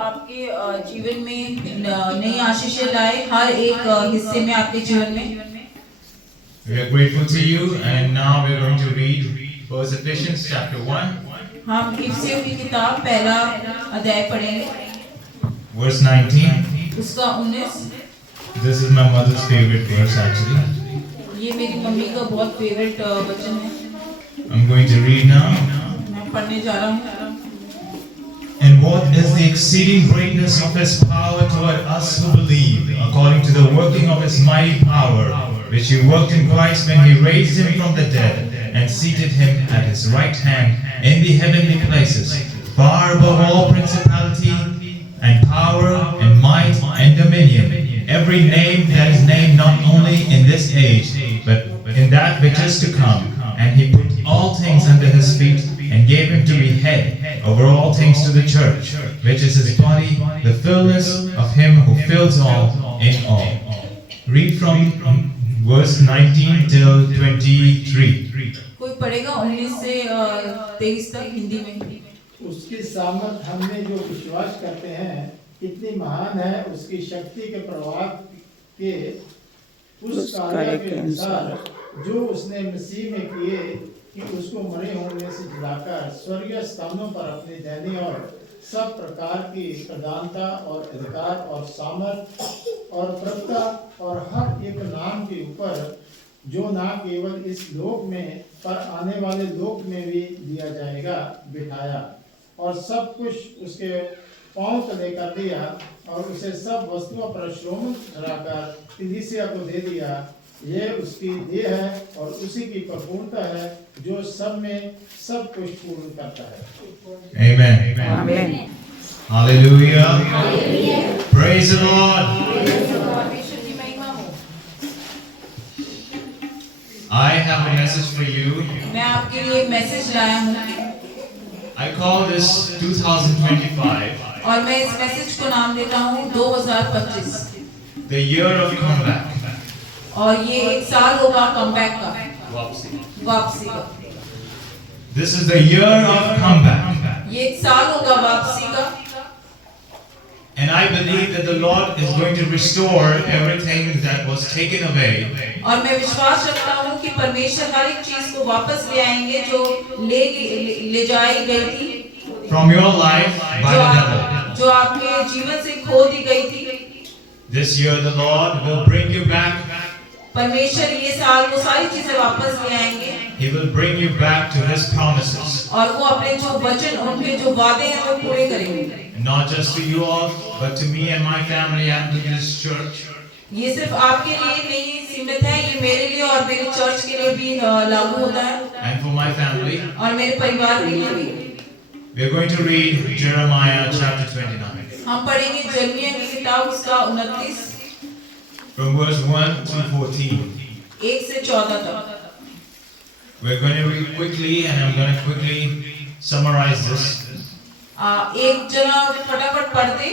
आपके जीवन में नई आशीषें लाए, हर एक हिस्से में आपके जीवन में। We are grateful to you, and now we are going to read First Ephesians chapter 1, हम इफिसियों की किताब पहला अध्याय पढ़ेंगे, verse 19. उसका 19। This is my mother's favorite verse actually. ये मेरी मम्मी का बहुत फेवरेट वचन है। I'm going to read now. मैं पढ़ने जा रहा हूँ। And what is the exceeding greatness of His power toward us who believe, according to the working of His mighty power, which He worked in Christ when He raised Him from the dead and seated Him at His right hand in the heavenly places, far above all principality and power and might and dominion, every name that is named not only in this age, but in that which is to come. And He put all things under His feet and gave Him to be head over all things to the church, which is His body, the fullness of Him who fills all in all. Read from verse 19 till 23. कोई पढ़ेगा 19 से 23 तक हिंदी में। उसकी सामर्थ हमने जो विश्वास करते हैं कितनी महान है, उसकी शक्ति के प्रभाव के उस कार्य के अनुसार जो उसने मसीह में किए कि उसको मरे होने से जिलाकर स्वर्गीय स्थानों पर अपनी दैनी और सब प्रकार की प्रधानता और अधिकार और सामर्थ और प्रभुता और हर एक नाम के ऊपर, जो ना केवल इस लोक में पर आने वाले लोक में भी दिया जाएगा, बिठाया और सब कुछ उसके पांव तले कर दिया और उसे सब वस्तुओं पर श्रोमण ठहराकर कलीसिया को दे दिया। यह उसकी देह है और उसी की परिपूर्णता है जो सब में सब कुछ पूर्ण करता है। Amen. आमीन। Hallelujah. Praise the Lord. परमेश्वर की महिमा हो। I have a message for you. मैं आपके लिए एक मैसेज लाया हूँ I call this 2025 और मैं इस मैसेज को नाम देता हूँ 2025, the year of comeback. और ये एक साल होगा कमबैक का, वापसी का। This is the year of comeback. ये एक साल होगा वापसी का। And I believe that the Lord is going to restore everything that was taken away और मैं विश्वास रखता हूँ कि परमेश्वर हर एक चीज को वापस ले आएंगे जो ले जाई गई थी from your life by the devil. जो आपके जीवन से खो दी गई थी। This year the Lord will bring you back. परमेश्वर ये साल वो सारी चीजें वापस ले आएंगे He will bring you back to His promises. और वो अपने जो वचन, उनके जो वादे हैं वो पूरे करेंगे। Not just to you all, but to me and my family and to this church. ये सिर्फ आपके लिए नहीं सीमित है, ये मेरे लिए और मेरे चर्च के लिए भी लागू होता है And for my family. और मेरे परिवार के लिए भी। We are going to read Jeremiah chapter 29. हम पढ़ेंगे यिर्मयाह की किताब उसका 29 from verse 1 to 14. 1 से 14 तक। We're going to read quickly and I'm going to quickly summarize this. एक जना फटाफट पढ़ते।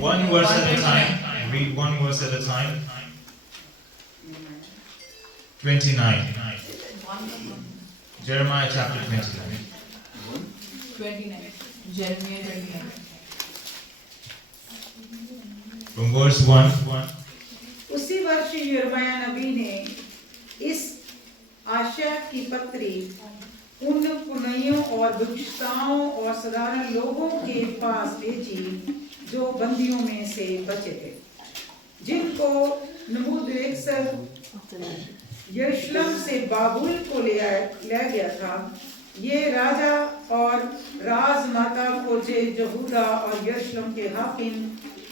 One verse at a time. Read one verse at a time. 29. Jeremiah chapter 29. 29 यिर्मयाह 29 from verse 1. उसी वर्ष यिर्मयाह नबी ने इस आशा की पत्री उन पुनइयों और भिक्षुताओं और साधारण लोगों के पास भेजी जो बंदियों में से बचे थे, जिनको नबूकदनेस्सर यरूशलेम से बाबुल को ले गया था। ये राजा और राजमाता खोजे यहूदा और यरूशलेम के हाकिम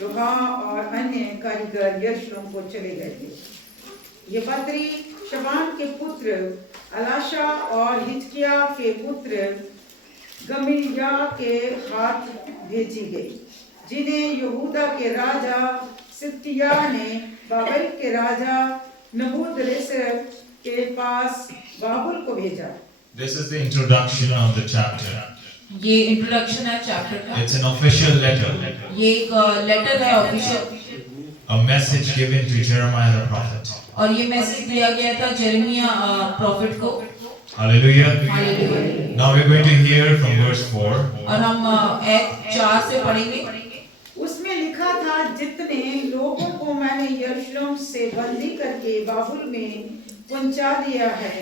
रुहा और अन्य कारीगर यरूशलेम को चले गए थे। ये पत्री शबान के पुत्र अलाशा और हिजकिया के पुत्र गमीलिया के हाथ भेजी गई, जिन्हें यहूदा के राजा सिदकिय्याह ने बाबेल के राजा नबूकदनेस्सर के पास बाबुल को भेजा। This is the introduction of the chapter. ये इंट्रोडक्शन है चैप्टर का। It's an official letter. ये एक लेटर है official. A message given to Jeremiah the prophet. और ये मैसेज दिया गया था यिर्मयाह प्रॉफिट को। Hallelujah. Hallelujah. Now we're going to hear from verse 4. और हम एक 4 से पढ़ेंगे। उसमें लिखा था, जितने लोगों को मैंने यरूशलेम से बंदी करके बाबुल में पहुंचा दिया है,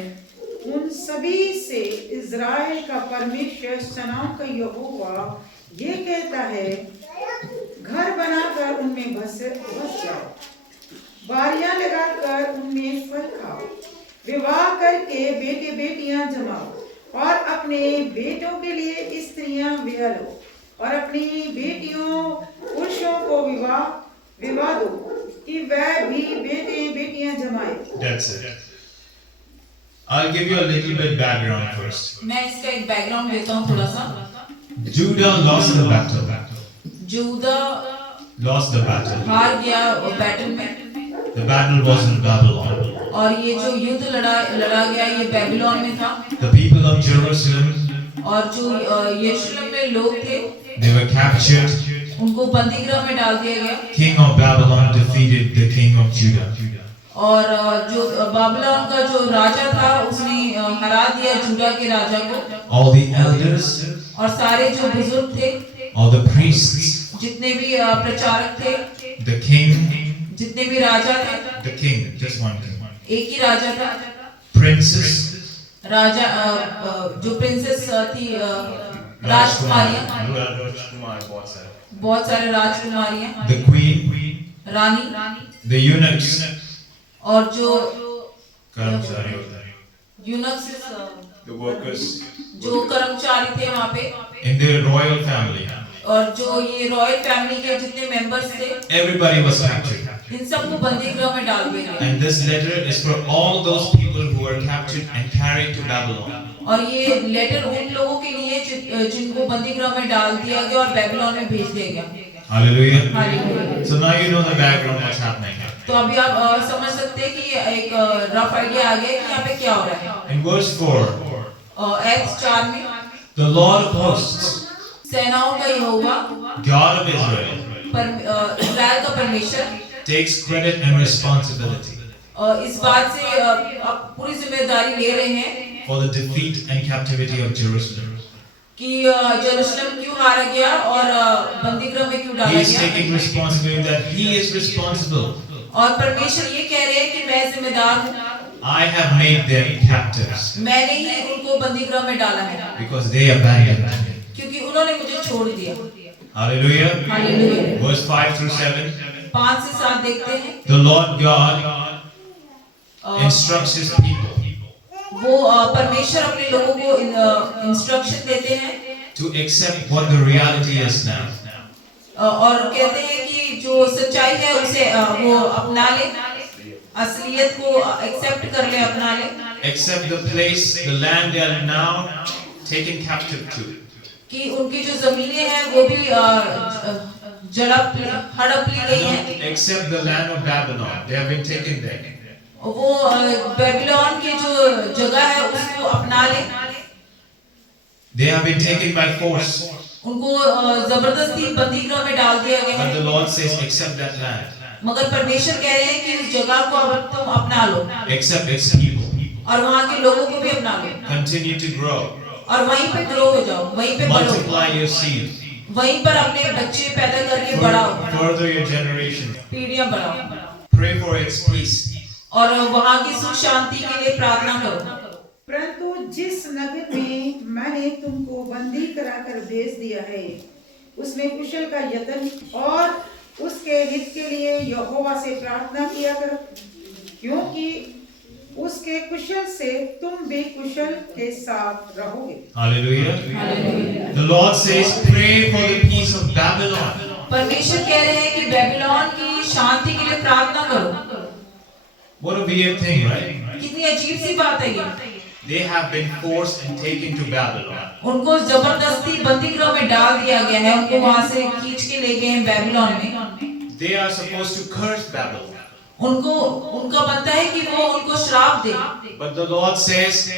उन सभी से इज़राइल का परमेश्वर सेनाओं का यहोवा ये कहता है, घर बनाकर उनमें बस जाओ, बारियां लगाकर उनमें फल खाओ, विवाह करके बेटे बेटियां जमाओ और अपने बेटों के लिए स्त्रियां ब्याह लो और अपनी बेटियों पुरुषों को विवाह दो कि वह भी बेटे बेटियां जमाए। That's it. I'll give you a little bit background first. मैं इसका एक बैकग्राउंड देता हूँ थोड़ा सा। Judah lost the battle. जूदा Lost the battle. हार गया बैटल में, The battle was in Babylon. और ये जो युद्ध लड़ा गया ये बेबीलोन में था। The people of Jerusalem, और जो यरूशलेम में लोग थे they were captured. उनको बंदीगृह में डाल दिया गया। King of Babylon defeated the king of Judah. और जो बाबिलोन का जो राजा था उसने हरा दिया जूडा के राजा को। All the elders, और सारे जो बुजुर्ग थे, all the priests, जितने भी प्रचारक थे, the king, जितने भी राजा थे, the king, just one king, एक ही राजा था। princes, राजा जो प्रिंसेस थी राजकुमारियां, बहुत सारे राजकुमारियां, the queen, Rani, the eunuchs, और जो कर्मचारी होता है, यूनक्स the workers जो कर्मचारी थे वहाँ पे, in their royal family. और जो ये रॉयल फैमिली के जितने मेंबर्स थे, Everybody was captured. इन सबको बंदीगृह में डाल दिया गया। And this letter is for all those people who were captured and carried to Babylon. और ये लेटर उन लोगों के लिए जिनको बंदीगृह में डाल दिया गया और बेबीलोन में भेज दिया गया। Hallelujah. Hallelujah. So now you know the background what's happening. तो अभी आप समझ सकते हैं कि एक रफ आइडिया आ गया कि यहाँ पे क्या हो रहा है। In verse 4, एक्ट 4 में the Lord of hosts, सेनाओं का यहोवा, God of Israel, इस्राएल का परमेश्वर, takes credit and responsibility इस बात से आप पूरी जिम्मेदारी ले रहे हैं for the defeat and captivity of Jerusalem. कि यरूशलेम क्यों हारा गया और बंदीगृह में क्यों He डाला is गया। taking responsibility that he is responsible. और परमेश्वर ये कह रहे हैं कि मैं जिम्मेदार हूँ, I have made them captives मैंने ही उनको बंदीगृह में डाला है because they abandoned me. क्योंकि उन्होंने मुझे छोड़ दिया। Hallelujah. हालेलुया। Verse 5 through 7. 5 से 7 देखते हैं। The Lord God instructs his people वो परमेश्वर अपने लोगों को इंस्ट्रक्शन देते हैं to accept what the reality is now. और कहते हैं कि जो सच्चाई है उसे वो अपना ले, असलियत को एक्सेप्ट कर ले, अपना ले, Accept the place, the land they are now taken captive to. कि उनकी जो जमीनें हैं वो भी हड़प ली गई हैं। Accept the land of Babylon. They have been taken there. वो बेबीलोन की जो जगह है उसको अपना ले, They have been taken by force. उनको जबरदस्ती बंदीगृह में डाल दिया गया But है। the Lord says, accept that land. मगर परमेश्वर कह रहे हैं कि उस जगह को अब तुम अपना लो Accept its people. और वहाँ के लोगों को भी अपना लो Continue to grow. और वहीं पे ग्रो हो जाओ, वहीं पे बढ़ो, Multiply your seed. वहीं पर अपने बच्चे पैदा करके बढ़ाओ, Further your generation. पीढ़ियां बढ़ाओ Pray for its peace. और वहाँ की सुख शांति के लिए प्रार्थना करो। परंतु जिस नगर में मैंने तुमको बंदी कराकर भेज दिया है, उसमें कुशल का यत्न और उसके हित के लिए यहोवा से प्रार्थना किया करो, क्योंकि उसके कुशल से तुम भी कुशल के साथ रहोगे। Hallelujah. Hallelujah. The Lord says, pray for the peace of Babylon. परमेश्वर कह रहे हैं कि बेबीलोन की शांति के लिए प्रार्थना करो। What a weird thing, right? कितनी अजीब सी बात है ये। They have been forced and taken to Babylon. उनको जबरदस्ती बंदीगृह में डाल दिया गया है, उनको वहाँ से खींच के ले गए हैं बेबीलोन में। They are supposed to curse Babylon. उनका बनता है कि वो उनको श्राप दे, But the Lord says,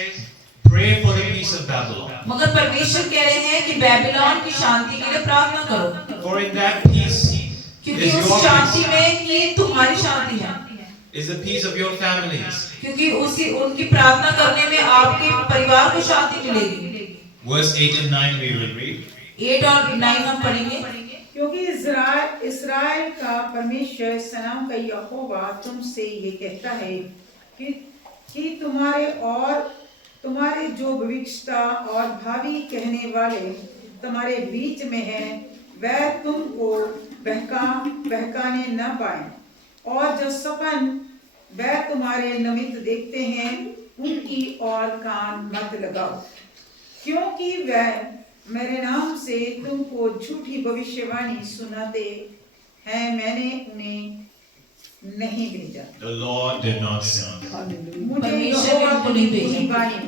pray for the peace of Babylon. मगर परमेश्वर कह रहे हैं कि बेबीलोन की शांति के लिए प्रार्थना करो, For in that peace क्योंकि is उस your शांति peace, में ही तुम्हारी शांति है, is the peace of your families. क्योंकि उसी उनकी प्रार्थना करने में आपके परिवार को शांति मिलेगी। Verse 8 and 9 we will read. 8 और 9 हम पढ़ेंगे। क्योंकि इस्राएल का परमेश्वर सनाम का यहोवा तुमसे ये कहता है कि तुम्हारे जो भविष्यता और भावी कहने वाले तुम्हारे बीच में हैं, वह तुमको बहकाने न पाए, और जो सपन वह तुम्हारे निमित्त देखते हैं उनकी ओर कान मत लगाओ, क्योंकि वह मेरे नाम से तुमको झूठी भविष्यवाणी सुनाते हैं, मैंने उन्हें नहीं भेजा। The Lord did not send. मुझे यहोवा की वाणी है।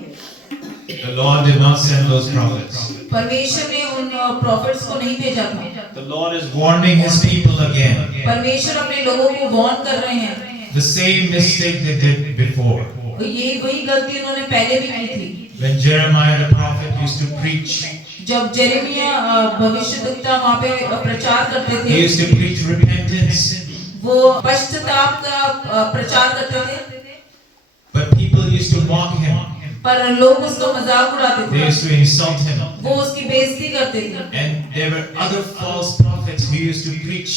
The Lord did not send those prophets. परमेश्वर ने उन प्रॉफिट्स को नहीं भेजा था। The Lord is warning His people again. परमेश्वर अपने लोगों को वार्न कर रहे हैं। The same mistake they did before. ये वही गलती उन्होंने पहले भी की थी। When Jeremiah the prophet used to preach, जब जेरेमिया भविष्यद्वक्ता वहाँ पे प्रचार करते he थे, used to preach repentance. वो पश्चाताप का प्रचार करते थे, But people used to mock him. पर लोग उसका मजाक उड़ाते They थे, used to insult him. वो उसकी बेइज्जती करते थे। And there were other false prophets who used to preach.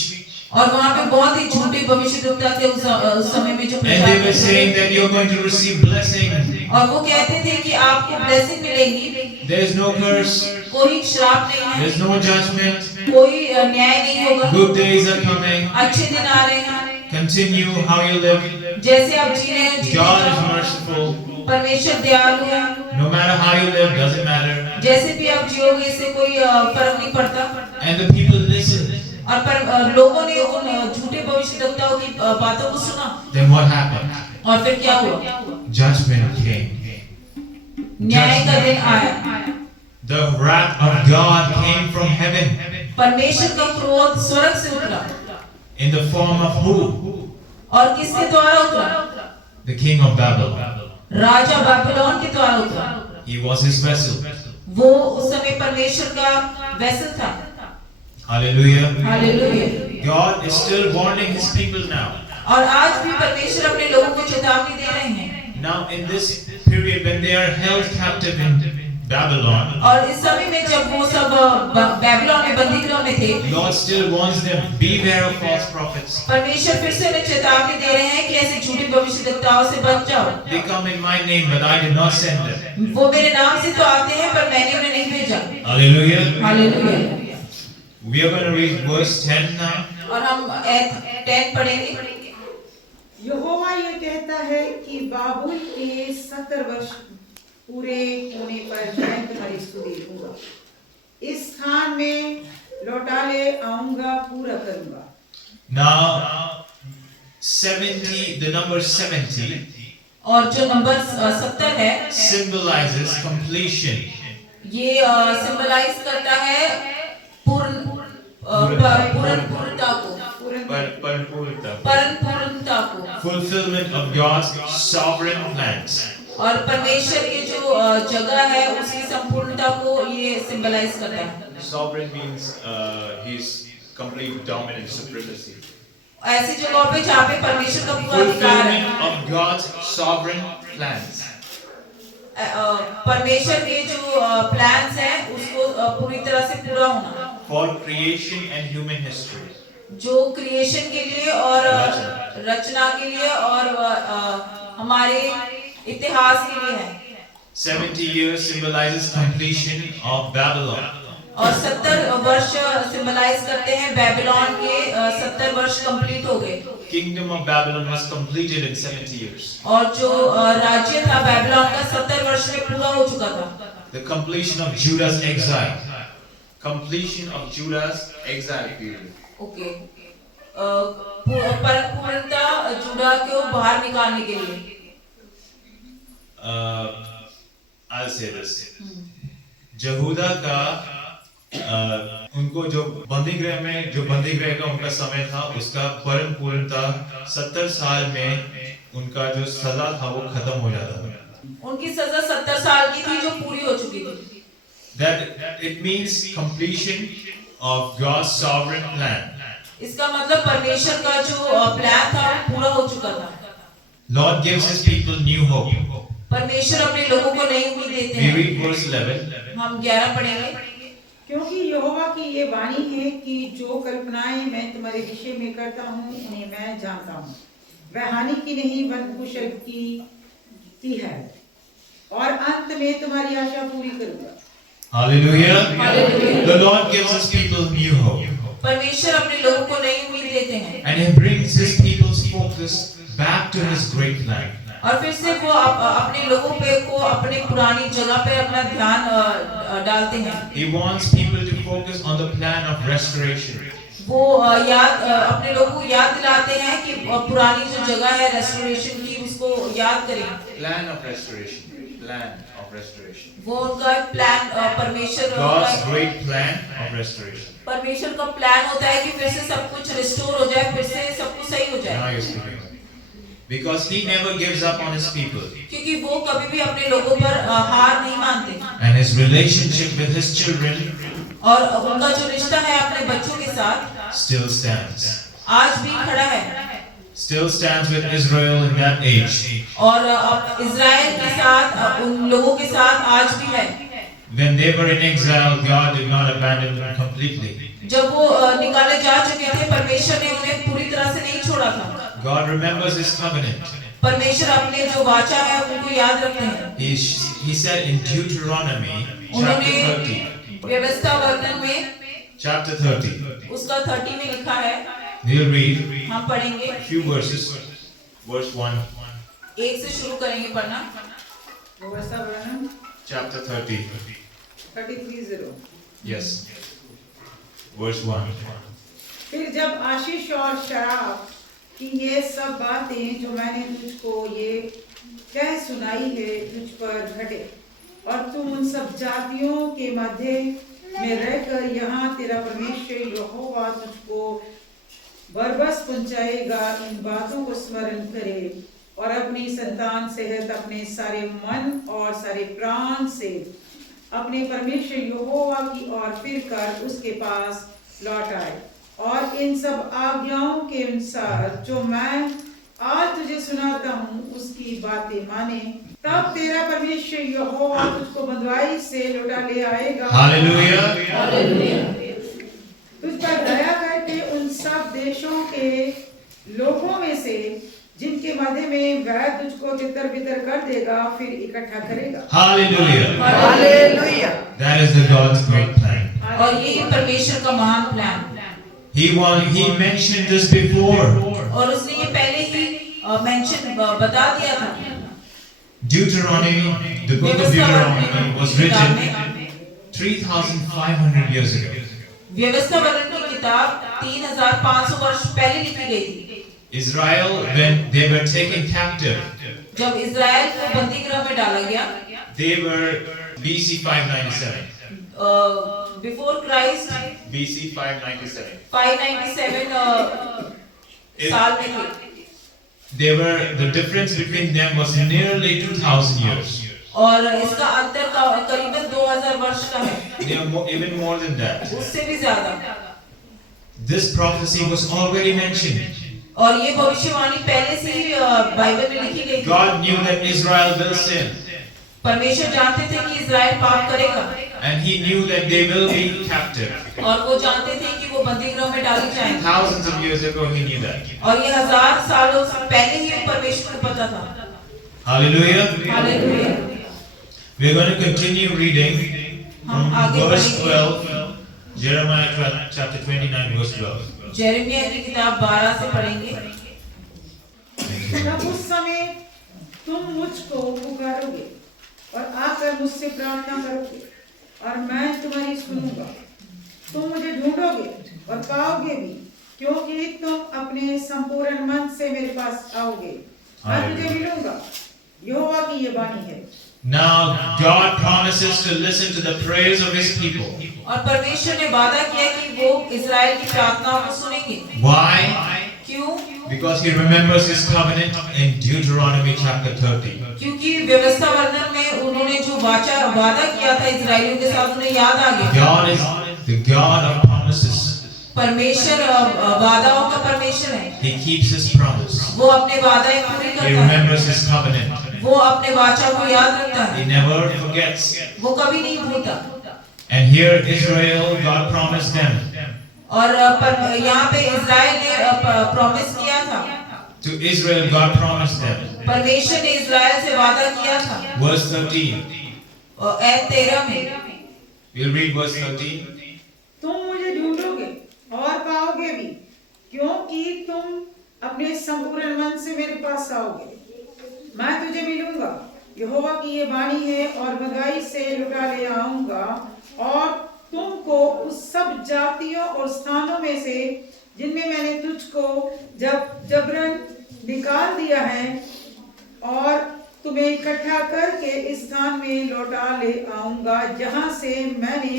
और वहाँ पे बहुत ही झूठे भविष्यद्वक्ता थे उस समय में जो And प्रचार they were करते saying थे, that you're going to receive blessing. और वो कहते थे कि आपको ब्लेसिंग मिलेगी, There is no curse. कोई श्राप नहीं है, There's no judgment. कोई न्याय नहीं होगा, Good days are coming. अच्छे दिन आ रहे हैं, Continue how you live. जैसे आप जी रहे हैं जीते God is जाओ। merciful. परमेश्वर दयालु है, No matter how you live, doesn't matter. जैसे भी आप जियोगे इससे कोई फर्क नहीं पड़ता। And the people listened. और पर लोगों ने उन झूठे भविष्यद्वक्ताओं की बातों को सुना, Then what happened? और फिर क्या हुआ? Judgment came. न्याय का दिन आया। The wrath of God came from heaven. परमेश्वर का क्रोध स्वर्ग से उतरा, In the form of who? और किसके द्वारा उतरा? The king of Babylon. राजा बाबिलोन के द्वारा उतरा। He was his vessel. वो उस समय परमेश्वर का वेसल था। Hallelujah. Hallelujah. God is still warning his people now. और आज भी परमेश्वर अपने लोगों को चेतावनी दे रहे हैं। Now in this period when they are held captive in Babylon, और इस समय में जब वो सब बेबीलोन में बंदी गृह में थे, Lord still warns them, beware of false prophets. परमेश्वर फिर से उन्हें चेतावनी दे रहे हैं कि ऐसे झूठे भविष्यद्वक्ताओं से बच जाओ। They come in my name, but I did not send them. वो मेरे नाम से तो आते हैं पर मैंने उन्हें नहीं भेजा। Hallelujah. Hallelujah. We are going to read verse 10 now. और हम 10 पढ़ेंगे। यहोवा ये कहता है कि बाबुल के 70 वर्ष पूरे होने पर मैं तुम्हारी स्तुति करूंगा, इस स्थान में लौटा ले आऊंगा, पूरा करूंगा। Now 70, the number 70 और जो नंबर 70 है, symbolizes completion. ये सिंबलाइज करता है पूर्णता को, पूर्णता को, Fulfillment of God's sovereign plans. और परमेश्वर की जो जगह है उसकी संपूर्णता को ये सिंबलाइज करता है। Sovereign means his complete dominant supremacy. ऐसी जगहों पे जहाँ पे परमेश्वर का पूरा अधिकार है, Fulfillment of God's sovereign plans. परमेश्वर के जो प्लान्स हैं उसको पूरी तरह से पूरा होना, For creation and human history. जो क्रिएशन के लिए और रचना के लिए और हमारे इतिहास के लिए है। 70 years symbolizes completion of Babylon. और 70 वर्ष सिंबलाइज करते हैं बेबीलोन के 70 वर्ष कंप्लीट हो गए। Kingdom of Babylon was completed in 70 years. और जो राज्य था बेबीलोन का 70 वर्ष में पूरा हो चुका था। The completion of Judah's exile. Completion of Judah's exile period. Okay, पूर्णता जुड़ा को बाहर निकालने के लिए। I'll say this. यहूदा का उनको जो बंदीगृह का उनका समय था, उसका परम पूर्णता 70 साल में उनका जो सजा था वो खत्म हो जाता था। उनकी सजा 70 साल की थी जो पूरी हो चुकी थी। That it means completion of God's sovereign plan. इसका मतलब परमेश्वर का जो प्लान था वो पूरा हो चुका था। Lord gives his people new hope. परमेश्वर अपने लोगों को नई उम्मीद देते We हैं। read verse 11. हम 11 पढ़ेंगे। क्योंकि यहोवा की ये वाणी है कि जो कल्पनाएं मैं तुम्हारे विषय में करता हूँ उन्हें मैं जानता हूँ, वह हानि की नहीं वरन कुशल की है, और अंत में तुम्हारी आशा पूरी करूंगा। Hallelujah. Hallelujah. The Lord gives his people new hope. परमेश्वर अपने लोगों को नई उम्मीद देते हैं And he brings his people's focus back to his great plan. और फिर से वो अपने लोगों पे को अपने पुरानी जगह पे अपना ध्यान डालते हैं। He wants people to focus on the plan of restoration. वो अपने लोगों को याद दिलाते हैं कि पुरानी जो जगह है रेस्टोरेशन की उसको याद करें। Plan of restoration. Plan of restoration. वो उनका प्लान परमेश्वर God's great plan of restoration. परमेश्वर का प्लान होता है कि फिर से सब कुछ रिस्टोर हो जाए, फिर से सब कुछ सही हो Now जाए। you're speaking. Because he never gives up on his people. क्योंकि वो कभी भी अपने लोगों पर हार नहीं मानते And his relationship with his children और उनका जो रिश्ता है अपने बच्चों के साथ still stands. आज भी खड़ा है Still stands with Israel in that age. और इज़राइल के साथ उन लोगों के साथ आज भी है। When they were in exile, God did not abandon them completely. जब वो निकाले जा चुके थे, परमेश्वर ने उन्हें पूरी तरह से नहीं छोड़ा था। God remembers his covenant. परमेश्वर अपने जो वाचा है उनको याद रखते हैं। He said in Deuteronomy chapter 30. व्यवस्था वर्णन में Chapter 30. उसका 30 में लिखा है। We'll read हम पढ़ेंगे a few verses. Verse 1. एक से शुरू करेंगे पढ़ना। व्यवस्था वर्णन Chapter 30. 33:0। Yes. Verse 1. फिर जब आशीष और शराब की ये सब बातें जो मैंने तुझको ये कह सुनाई है तुझ पर घटे, और तू उन सब जातियों के मध्य में रहकर यहाँ तेरा परमेश्वर यहोवा तुझको बरबस पहुंचाएगा, इन बातों को स्मरण करे और अपनी संतान सहित अपने सारे मन और सारे प्राण से अपने परमेश्वर यहोवा की ओर फिर कर उसके पास लौट आए, और इन सब आज्ञाओं के अनुसार जो मैं आज तुझे सुनाता हूँ उसकी बातें माने, तब तेरा परमेश्वर यहोवा तुझको बंधुआई से लौटा ले आएगा। Hallelujah. तुझ पर दया करके उन सब देशों के लोगों में से जिनके मध्य में वह तुझको तितर बितर कर देगा, फिर इकट्ठा करेगा। Hallelujah. That is the God's great plan. और ये परमेश्वर का महान plan. He mentioned this before. और उसने ये पहले ही मेंशन बता दिया था। Deuteronomy, the book of Deuteronomy was written 3,500 years ago. व्यवस्था वर्णन की किताब 3,500 वर्ष पहले लिखी गई थी। Israel, when they were taken captive, जब इज़राइल को बंदी गृह में डाला गया, they were BC 597. Before Christ BC 597. 597 साल में थे। The difference between them was nearly 2,000 years. और इसका अंतर का करीबन 2000 वर्ष का है। Even more than that. उससे भी ज्यादा। This prophecy was already mentioned. और ये भविष्यवाणी पहले से ही बाइबल में लिखी गई थी। God knew that Israel will sin. परमेश्वर जानते थे कि इज़राइल पाप करेगा। And he knew that they will be captive. और वो जानते थे कि वो बंदी गृह में डाले जाएंगे। Thousands of years ago he knew that. और ये 1000 सालों से पहले ही परमेश्वर को पता था। Hallelujah. Hallelujah. We're going to continue reading हम from आगे verse बढ़ेंगे। 12, Jeremiah chapter 29 verse 12. यिर्मयाह की किताब 12 से पढ़ेंगे। तब उस समय तुम मुझको पुकारोगे और आकर मुझसे प्रार्थना करोगे और मैं तुम्हारी सुनूंगा। तुम मुझे ढूंढोगे और पाओगे भी, क्योंकि तुम अपने संपूर्ण मन से मेरे पास आओगे, मैं तुझे मिलूंगा। यहोवा की ये वाणी है। Now God promises to listen to the prayers of his people. और परमेश्वर ने वादा किया कि वो इज़राइल की प्रार्थनाओं को सुनेंगे। Why? क्यों? Because he remembers his covenant in Deuteronomy chapter 30. क्योंकि व्यवस्था वर्णन में उन्होंने जो वादा किया था इज़राइलियों के साथ, उन्हें याद आ गया। God is the God of promises. परमेश्वर वादाओं का परमेश्वर है। He keeps His promise. वो अपने वादाएं पूरी He करता है। remembers His covenant. वो अपने वाचा को याद रखता He है, never forgets. वो कभी नहीं भूलता। And here Israel, God promised them. और यहाँ पे इज़राइल ने प्रॉमिस किया था, To Israel, God promised them. परमेश्वर ने इज़राइल से वादा किया था। Verse 13. ऐत 13 में We'll read verse 13. तुम मुझे ढूंढोगे और पाओगे भी, क्योंकि तुम अपने संपूर्ण मन से मेरे पास आओगे। मैं तुझे मिलूंगा, यहोवा की ये वाणी है, और बधाई से लुटा ले आऊंगा और तुमको उस सब जातियों और स्थानों में से जिनमें मैंने तुझको जबरन निकाल दिया है, और तुम्हें इकट्ठा करके इस स्थान में लौटा ले आऊंगा जहां से मैंने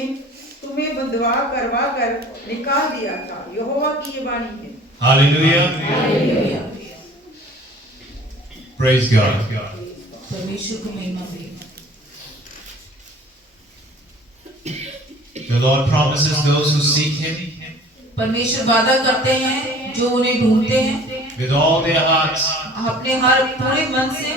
तुम्हें बंधवा करवा कर निकाल दिया था। यहोवा की ये वाणी है। Hallelujah. Hallelujah, Praise God. परमेश्वर को महिमा मिले। The Lord promises those who seek Him परमेश्वर वादा करते हैं जो उन्हें ढूंढते हैं with all their hearts, अपने हर पूरे मन से,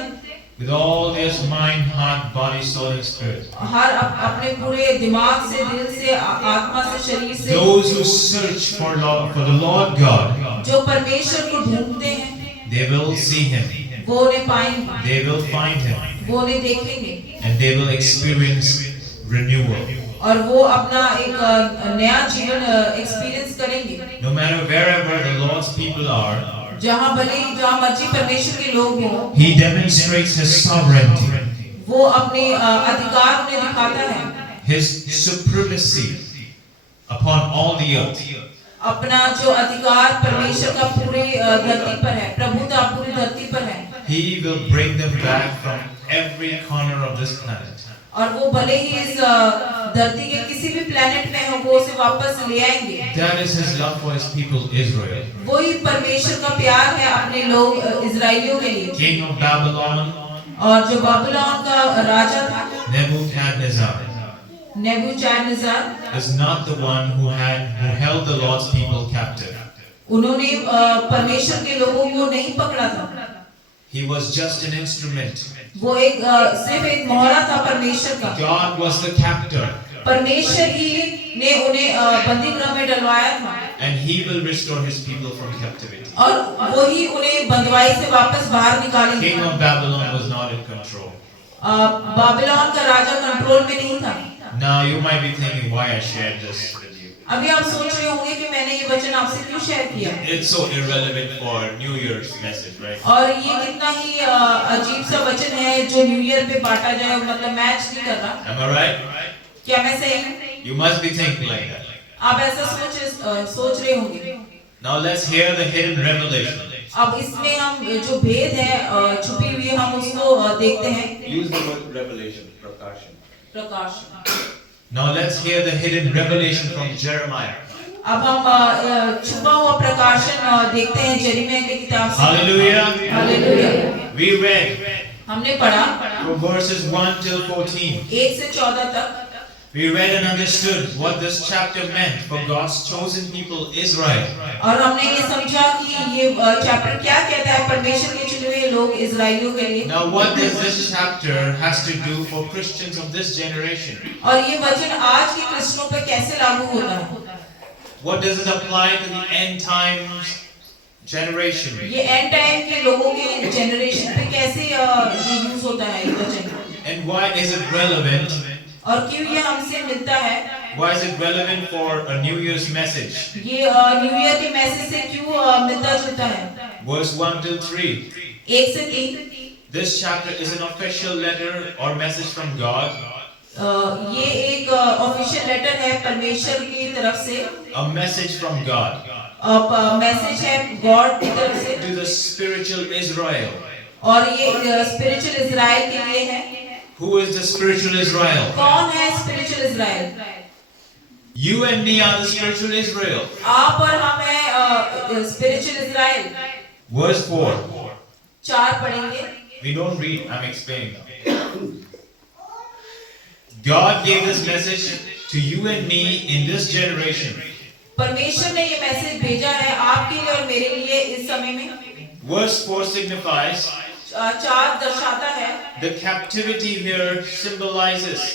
with all their mind, heart, body, soul, and spirit. हर अपने पूरे दिमाग से, दिल से, आत्मा से, शरीर से। Those who search for the Lord God, जो परमेश्वर को ढूंढते हैं they will see Him, वो उन्हें पाएंगे, they will find Him, वो उन्हें देखेंगे, and they will experience renewal. और वो अपना एक नया जीवन एक्सपीरियंस करेंगे। No matter wherever the Lord's people are, जहाँ मर्जी परमेश्वर के लोग हों, He demonstrates His sovereignty, वो अपने अधिकार उन्हें दिखाता है, His supremacy upon all the earth. अपना जो अधिकार परमेश्वर का पूरी धरती पर है, प्रभुता पूरी धरती पर है। He will bring them back from every corner of this planet. और वो भले ही इस धरती के किसी भी प्लेनेट में हो, वो उसे वापस ले आएंगे। That is His love for His people Israel. वही परमेश्वर का प्यार है अपने लोग इजराइलियों के लिए। King of Babylon, और जो बाबिलोन का राजा था Nebuchadnezzar, नेबूचादनेस्सर, is not the one who held the Lord's people captive. उन्होंने परमेश्वर के लोगों को नहीं पकड़ा था, He was just an instrument. वो सिर्फ एक मोहरा था परमेश्वर का। God was the captor, परमेश्वर ही ने उन्हें बंदी गृह में डलवाया था, and He will restore His people from captivity. और वही उन्हें बंदवाई से वापस बाहर निकालेंगे। King of Babylon was not in control. Babylon का राजा कंट्रोल में नहीं था। Now you might be thinking why I shared this with you. अभी आप सोच रहे होंगे कि मैंने ये वचन आपसे क्यों शेयर किया, It's so irrelevant for New Year's message, right? और ये कितना ही अजीब सा वचन है जो न्यू ईयर पे बांटा जाए, मतलब मैच नहीं कर रहा। Am I right? क्या मैं सही हूँ? You must be thinking like that. आप ऐसा सोच रहे होंगे। Now let's hear the hidden revelation. अब इसमें हम जो भेद है छुपी हुई, हम उसको देखते हैं। Use the word revelation, prakashan. Prakash. Now let's hear the hidden revelation from Jeremiah. अब हम छुपा हुआ प्रकाशन देखते हैं यिर्मयाह की किताब से। Hallelujah. हालेलुया। We read हमने पढ़ा from verses 1 till 14. 1 से 14 तक। We read and understood what this chapter meant for God's chosen people Israel. और हमने ये समझा कि ये चैप्टर क्या कहता है परमेश्वर के चुने हुए लोग इजराइलियों के लिए। Now what does this chapter has to do for Christians of this generation? और ये वचन आज के क्रिश्चियनों पे कैसे लागू होता है? What does it apply to the end times generation? ये एंड टाइम के लोगों के जनरेशन पे कैसे यूज होता है ये वचन? And why is it relevant? और क्यों ये हमसे मिलता है? Why is it relevant for a New Year's message? ये न्यू ईयर के मैसेज से क्यों मिलता जुलता है? Verse 1 till 3. 1 से 3। This chapter is an official letter or message from God. ये एक ऑफिशियल लेटर है परमेश्वर की तरफ से। A message from God message है गॉड की तरफ से to the spiritual Israel. और ये स्पिरिचुअल इजराइल के लिए है। Who is the spiritual Israel? कौन है spiritual Israel? You and me are the spiritual Israel. आप और हम हैं स्पिरिचुअल इजराइल। Verse 4. 4 पढ़ेंगे। We don't read, I'm explaining now. God gave this message to you and me in this generation. परमेश्वर ने ये मैसेज भेजा है आपके लिए और मेरे लिए इस समय में। Verse 4 signifies 4 दर्शाता है, the captivity here symbolizes.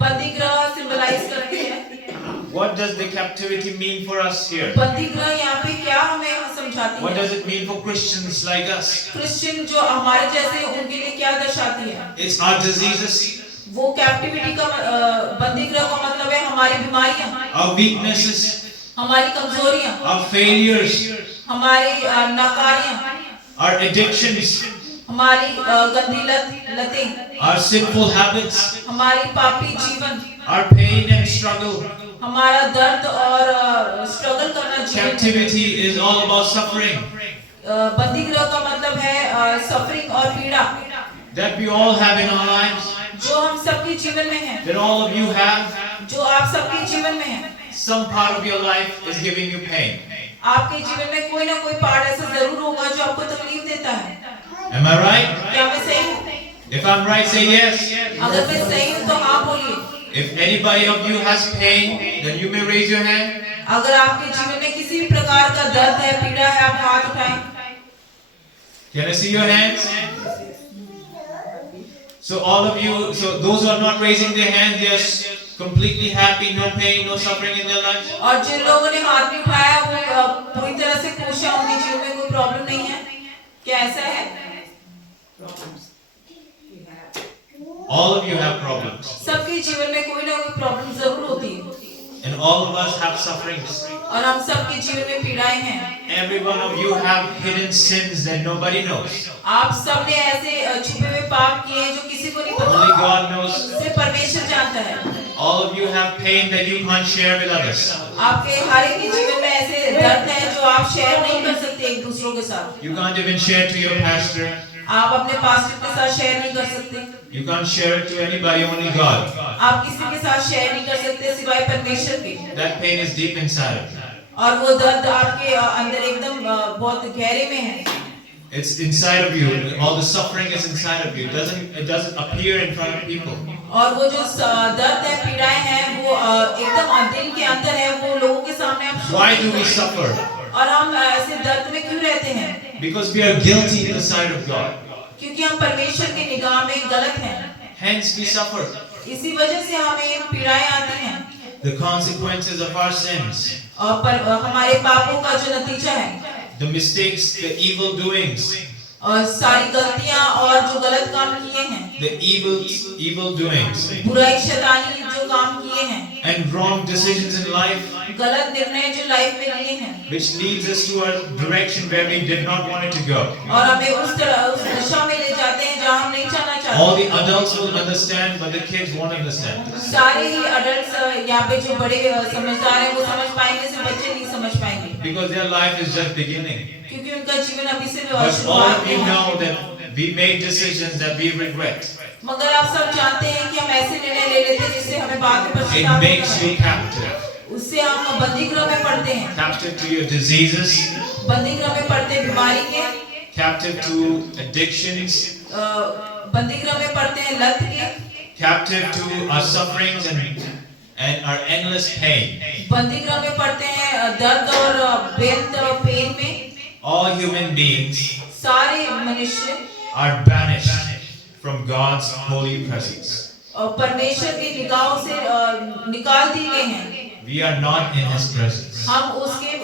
बंदीगृह सिंबलाइज करते हैं। What does the captivity mean for us here? बंदीगृह यहाँ पे क्या हमें समझाती What है? does it mean for Christians like us? Christian जो हमारे जैसे हैं, उनके लिए क्या दर्शाती है? It's our diseases, वो कैप्टिविटी का बंदीगृह का मतलब है हमारी बीमारियां, our weaknesses, हमारी कमजोरियां, our failures, हमारी नाकारियां, our addictions, हमारी गंदी लतें, our sinful habits, हमारी पापी जीवन, our pain and struggle. हमारा दर्द और स्ट्रगल करना जीवन। Captivity is all about suffering बंदीगृह का मतलब है सफरिंग और पीड़ा, that we all have in our lives, जो हम सबके जीवन में है, that all of you have. जो आप सबके जीवन में है। Some part of your life is giving you pain. आपके जीवन में कोई ना कोई पार्ट ऐसा जरूर होगा जो आपको तकलीफ देता है। Am I right? क्या मैं सही हूँ? If I'm right, say yes. अगर मैं सही हूँ तो हाँ बोलिए। If anybody of you has pain, then you may raise your hand. अगर आपके जीवन में किसी भी प्रकार का दर्द है, पीड़ा है, आप हाथ उठाएं। Can I see your hands? So all of you, so those who are not raising their hands, they are completely happy, no pain, no suffering in their lives. और जिन लोगों ने हाथ नहीं उठाया वो पूरी तरह से खुश हैं, उनके जीवन में कोई प्रॉब्लम नहीं है। क्या ऐसा है? All of you have problems. सबके जीवन में कोई ना कोई प्रॉब्लम जरूर होती है And all of us have sufferings. और हम सबके जीवन में पीड़ाएं हैं। Every one of you have hidden sins that nobody knows. आप सब ने ऐसे छुपे हुए पाप किए हैं जो किसी को नहीं Only पता, God knows. सिर्फ परमेश्वर जानता है। All of you have pain that you can't share with others. आपके हर एक के जीवन में ऐसे दर्द है जो आप शेयर नहीं कर सकते एक दूसरों के साथ। You can't even share to your pastor. आप अपने पास्टर के साथ शेयर नहीं कर सकते। You can't share it to anybody, only God. आप किसी के साथ शेयर नहीं कर सकते सिवाय परमेश्वर के। That pain is deep inside of you. और वो दर्द आपके अंदर एकदम बहुत गहरे में है। It's inside of you. All the suffering is inside of you. It doesn't appear in front of people. और वो जो दर्द है, पीड़ाएं हैं, वो एकदम दिल के अंदर है, वो लोगों के सामने आप Why do we suffer? और हम ऐसे दर्द में क्यों रहते हैं? Because we are guilty in the sight of God. क्योंकि हम परमेश्वर की निगाह में गलत हैं। Hence we suffer. इसी वजह से हमें पीड़ाएं आती हैं। The consequences of our sins, और हमारे पापों का जो नतीजा है, the mistakes, the evil doings, और सारी गलतियां और जो गलत काम किए हैं, the evil doings, बुराई शैतानी जो काम किए हैं, and wrong decisions in life, गलत निर्णय जो लाइफ में लिए हैं, which leads us to a direction where we did not want it to go. और हमें उस दिशा में ले जाते हैं जहाँ हम नहीं जाना All चाहते। the adults will understand, but the kids won't understand. सारे ही अडल्ट्स यहाँ पे जो बड़े समझदार हैं वो समझ पाएंगे, सिर्फ बच्चे नहीं समझ पाएंगे, Because their life is just beginning. क्योंकि उनका जीवन अभी से But all शुरुआत of में you है। know that we made decisions that we regret. मगर आप सब जानते हैं कि हम ऐसे निर्णय ले लेते हैं जिससे हमें बाद में It पछतावा makes होता you है। captive. उससे हम बंदीगृह में पड़ते हैं, Captive to your diseases, बंदीगृह में पड़ते हैं बीमारी के, captive to addictions, बंदीगृह में पड़ते हैं लत के, captive to our sufferings and our endless pain. बंदीगृह में पड़ते हैं दर्द और बेअंत पेन में। All human beings सारे मनुष्य are banished from God's holy presence. परमेश्वर की निगाहों से निकाल दिए गए हैं। We are not in His presence. हम उसके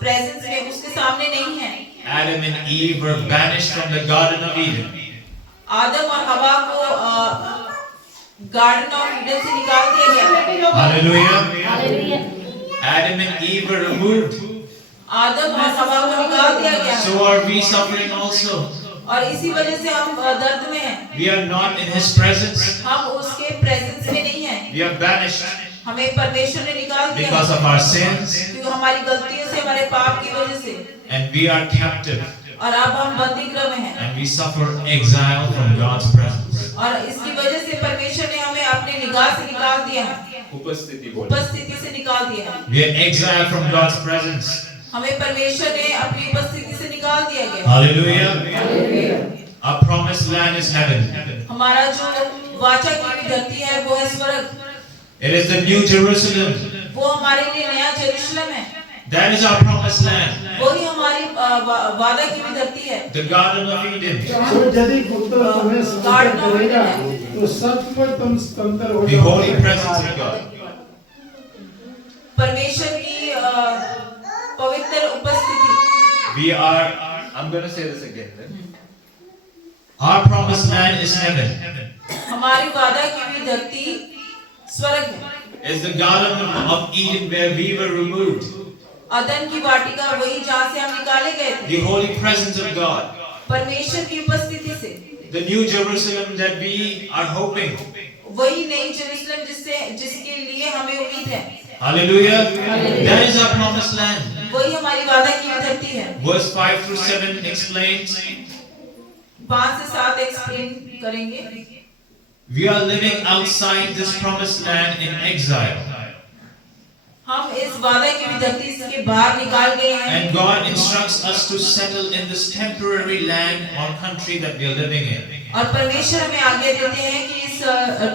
प्रेजेंस में, उसके सामने नहीं हैं। Adam and Eve were banished from the Garden of Eden. आदम और हवा को गार्डन ऑफ ईडन से निकाल दिया गया। Hallelujah. Adam and Eve were removed. आदम और हवा को निकाल दिया गया। So are we suffering also. और इसी वजह से हम दर्द में हैं। We are not in His presence. हम उसके प्रेजेंस में नहीं हैं। We are banished हमें परमेश्वर ने निकाल दिया because of our sins, क्योंकि हमारी गलतियों से, हमारे पाप की वजह से, and we are captive, और अब हम बंदीगृह में हैं। and we suffer exile from God's presence. और इसकी वजह से परमेश्वर ने हमें अपने निगाह से निकाल दिया है, उपस्थिति से निकाल दिया है। We are exiled from God's presence. हमें परमेश्वर ने अपनी उपस्थिति से निकाल दिया गया। Hallelujah. Our promised land is heaven. हमारा जो वाचा की हुई धरती है वो है स्वर्ग। It is the new Jerusalem. वो हमारे लिए नया जेरूशलम है, That is our promised land, वही हमारी वादा की भी धरती है। the Garden of Eden. तो यदि पुत्र तुम्हें स्वतंत्र करेगा तो सचमुच तुम स्वतंत्र हो The holy जाओगे। presence of God. परमेश्वर की पवित्र उपस्थिति। We are, I'm going to say this again then. Our promised land is heaven. हमारी वादा की भी धरती स्वर्ग है। Is the Garden of Eden where we were removed. अदन की वाटिका वही जहाँ से हम निकाले गए थे, The holy presence of God. परमेश्वर की उपस्थिति से। The new Jerusalem that we are hoping. वही नई जेरूशलम जिसके लिए हमें उम्मीद है। Hallelujah. That is our promised land. वही हमारी वादा की भी धरती है। Verse 5 through 7 explains, 5 से 7 एक्सप्लेन करेंगे। we are living outside this promised land in exile. हम इस वादा की भी धरती से बाहर निकाल गए हैं, And God instructs us to settle in this temporary land or country that we are living in. और परमेश्वर हमें आज्ञा देते हैं कि इस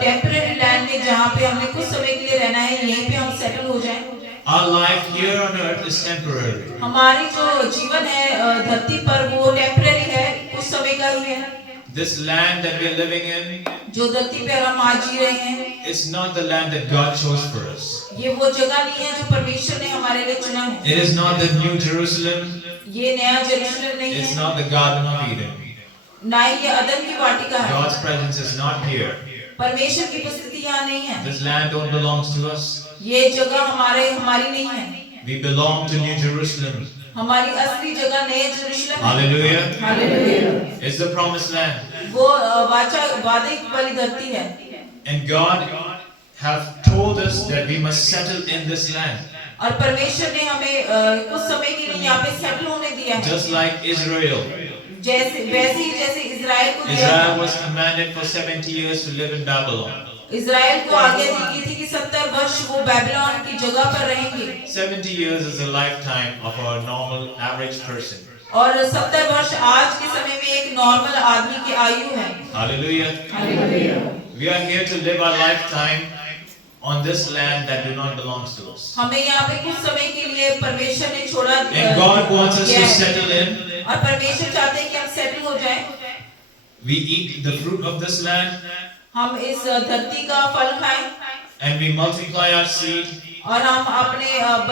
टेम्पररी लैंड में जहाँ पे हमने कुछ समय के लिए रहना है, यहीं पे हम सेटल हो जाएं। Our life here on earth is temporary. हमारी जो जीवन है धरती पर वो टेम्पररी है, कुछ समय का ही है। This land that we are living in जो धरती पे हम आज जी रहे हैं, is not the land that God chose for us. ये वो जगह नहीं है जो परमेश्वर ने हमारे लिए चुना है। It is not the new Jerusalem. ये नया जेरूशलम नहीं It's है, not the Garden of Eden. ना ही ये अदन की वाटिका है। God's presence is not here. परमेश्वर की उपस्थिति यहाँ नहीं है। This land don't belongs to us. ये जगह हमारी नहीं है। We belong to New Jerusalem. हमारी असली जगह नए जेरूशलम है। Hallelujah. Hallelujah. It's the promised land. वो वादे वाली धरती है। And God have told us that we must settle in this land. और परमेश्वर ने हमें कुछ समय के लिए यहाँ पे सेटल होने दिया है। Just like Israel. जैसे इजराइल को दिया Israel था। was commanded for 70 years to live in Babylon. Israel को आज्ञा दी गई थी कि 70 वर्ष वो बेबीलोन की जगह पर रहेंगे। 70 years is a lifetime of a normal average person. और 70 वर्ष आज के समय में एक नॉर्मल आदमी की आयु है। Hallelujah. Hallelujah. We are here to live our lifetime on this land that do not belongs to us. हमें यहाँ पे कुछ समय के लिए परमेश्वर ने छोड़ा And God wants us दिया to है। settle in. और परमेश्वर चाहते हैं कि हम सेटल हो जाएं। We eat the fruit of this land हम इस धरती का फल खाएं and we multiply our seed और हम अपने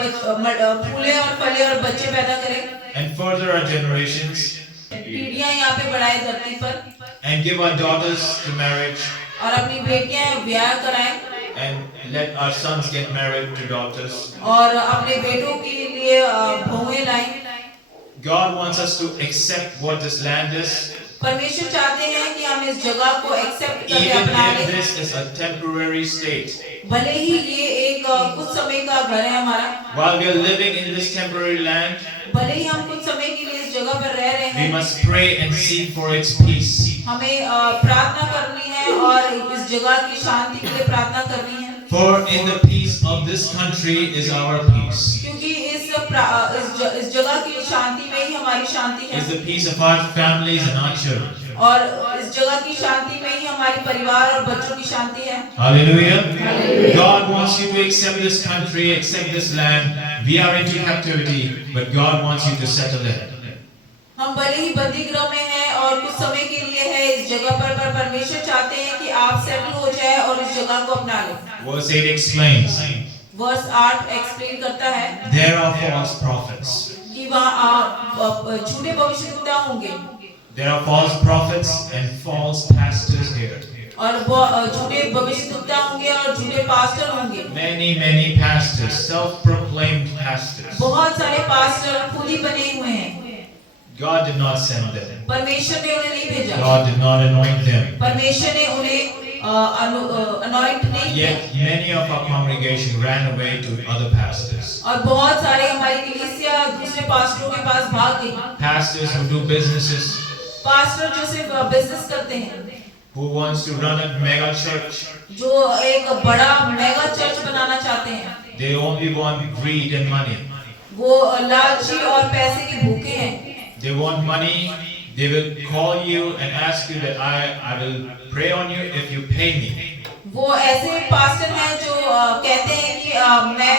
फूले और फले और बच्चे पैदा करें and further our generations पीढ़ियां यहाँ पे बढ़ाएं धरती पर and give our daughters to marriage और अपनी बेटियां ब्याह कराएं and let our sons get married to daughters. और अपने बेटों के लिए बहुएं लाएं। God wants us to accept what this land is, परमेश्वर चाहते हैं कि हम इस जगह को एक्सेप्ट करें, even अपना if लें। this is a temporary state. भले ही ये एक कुछ समय का घर है हमारा, While we are living in this temporary land, भले ही हम कुछ समय के लिए इस जगह पर रह रहे we हैं, must pray and seek for its peace. हमें प्रार्थना करनी है और इस जगह की शांति के लिए प्रार्थना करनी है। For in the peace of this country is our peace. क्योंकि इस जगह की शांति में ही हमारी शांति Is है the peace of our families and our children. और इस जगह की शांति में ही हमारी परिवार और बच्चों की शांति है। Hallelujah. Hallelujah. God wants you to accept this country, accept this land. We are into captivity, but God wants you to settle it. हम भले ही बंदी गृह में हैं और कुछ समय के लिए है इस जगह पर परमेश्वर चाहते हैं कि आप सेटल हो जाए और इस जगह को अपना लें। Verse 8 explains, वर्स 8 एक्सप्लेन करता है there are false prophets. कि वहाँ झूठे भविष्यवक्ता होंगे There are false prophets and false pastors here. और झूठे भविष्यवक्ता होंगे और झूठे पास्टर होंगे। Many pastors, self-proclaimed pastors. बहुत सारे पास्टर खुद ही बने हुए हैं। God did not send them. परमेश्वर ने उन्हें नहीं भेजा, God did not anoint them. परमेश्वर ने उन्हें अनॉइंट नहीं किया। Yet many of our congregation ran away to other pastors. और बहुत सारे हमारी कलीसिया दूसरे पास्टरों के पास भाग गई। Pastors who do businesses, pastor जो सिर्फ बिजनेस करते हैं, who wants to run a mega church. जो एक बड़ा मेगा चर्च बनाना चाहते हैं, They only want greed and money. वो लालची और पैसे के भूखे हैं। They want money. They will call you and ask you that I will pray on you if you pay me. वो ऐसे पास्टर हैं जो कहते हैं कि मैं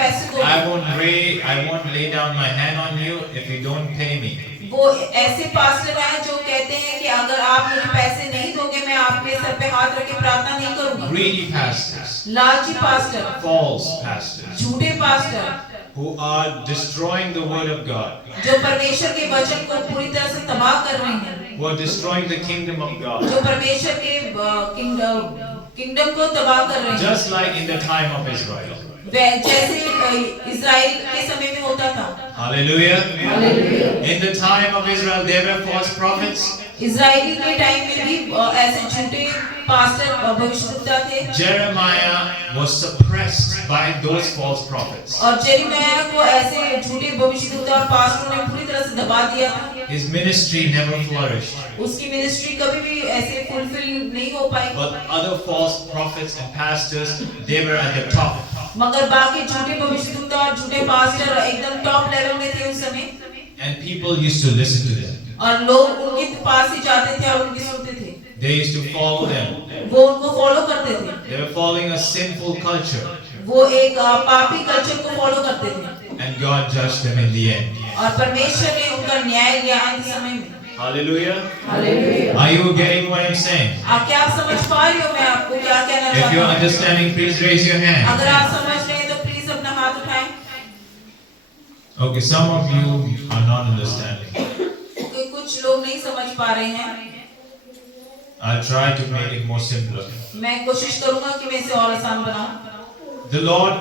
पैसे दो। I won't lay down my hand on you if you don't pay me. वो ऐसे पास्टर हैं जो कहते हैं कि अगर आप मुझे पैसे नहीं दोगे मैं आपके सर पे हाथ रख के प्रार्थना नहीं करूंगा। Greedy pastors, लालची पास्टर, false pastors, झूठे pastor who are destroying the word of God, जो परमेश्वर के वचन को पूरी तरह से तबाह कर रहे हैं, who are destroying the kingdom of God, जो परमेश्वर के किंगडम को तबाह कर रहे हैं। just like in the time of Israel. जैसे इज़राइल के समय में होता था। Hallelujah. In the time of Israel, there were false prophets. Israeli के टाइम में भी ऐसे झूठे पास्टर भविष्यवक्ता थे। Jeremiah was suppressed by those false prophets. और जेरेमिया को ऐसे झूठे भविष्यवक्ता और पास्टरों ने पूरी तरह से दबा दिया था। His ministry never flourished. उसकी मिनिस्ट्री कभी भी ऐसे फुलफिल नहीं हो पाई। But other false prophets and pastors, they were at the top. मगर बाकी झूठे भविष्यवक्ता और झूठे पास्टर एकदम टॉप लेवल में थे उस समय। And people used to listen to them. और लोग उनके पास ही जाते थे और उनकी सुनते थे। They used to follow them. वो उनको फॉलो करते थे। They were following a sinful culture. वो एक पापी कल्चर को फॉलो करते थे। And God judged them in the end. और परमेश्वर ने उनका न्याय लिया अंत समय में। Hallelujah. Hallelujah. Are you getting what I'm saying? क्या आप समझ पा रहे हो मैं आपको क्या कहना If चाहता you're हूँ? understanding, please raise your hand. अगर आप समझ रहे हैं तो प्लीज अपना हाथ उठाएं। Okay, some of you are not understanding. कुछ लोग नहीं समझ पा रहे हैं। I'll try to make it more simpler. मैं कोशिश करूंगा कि मैं इसे और आसान बनाऊं। The Lord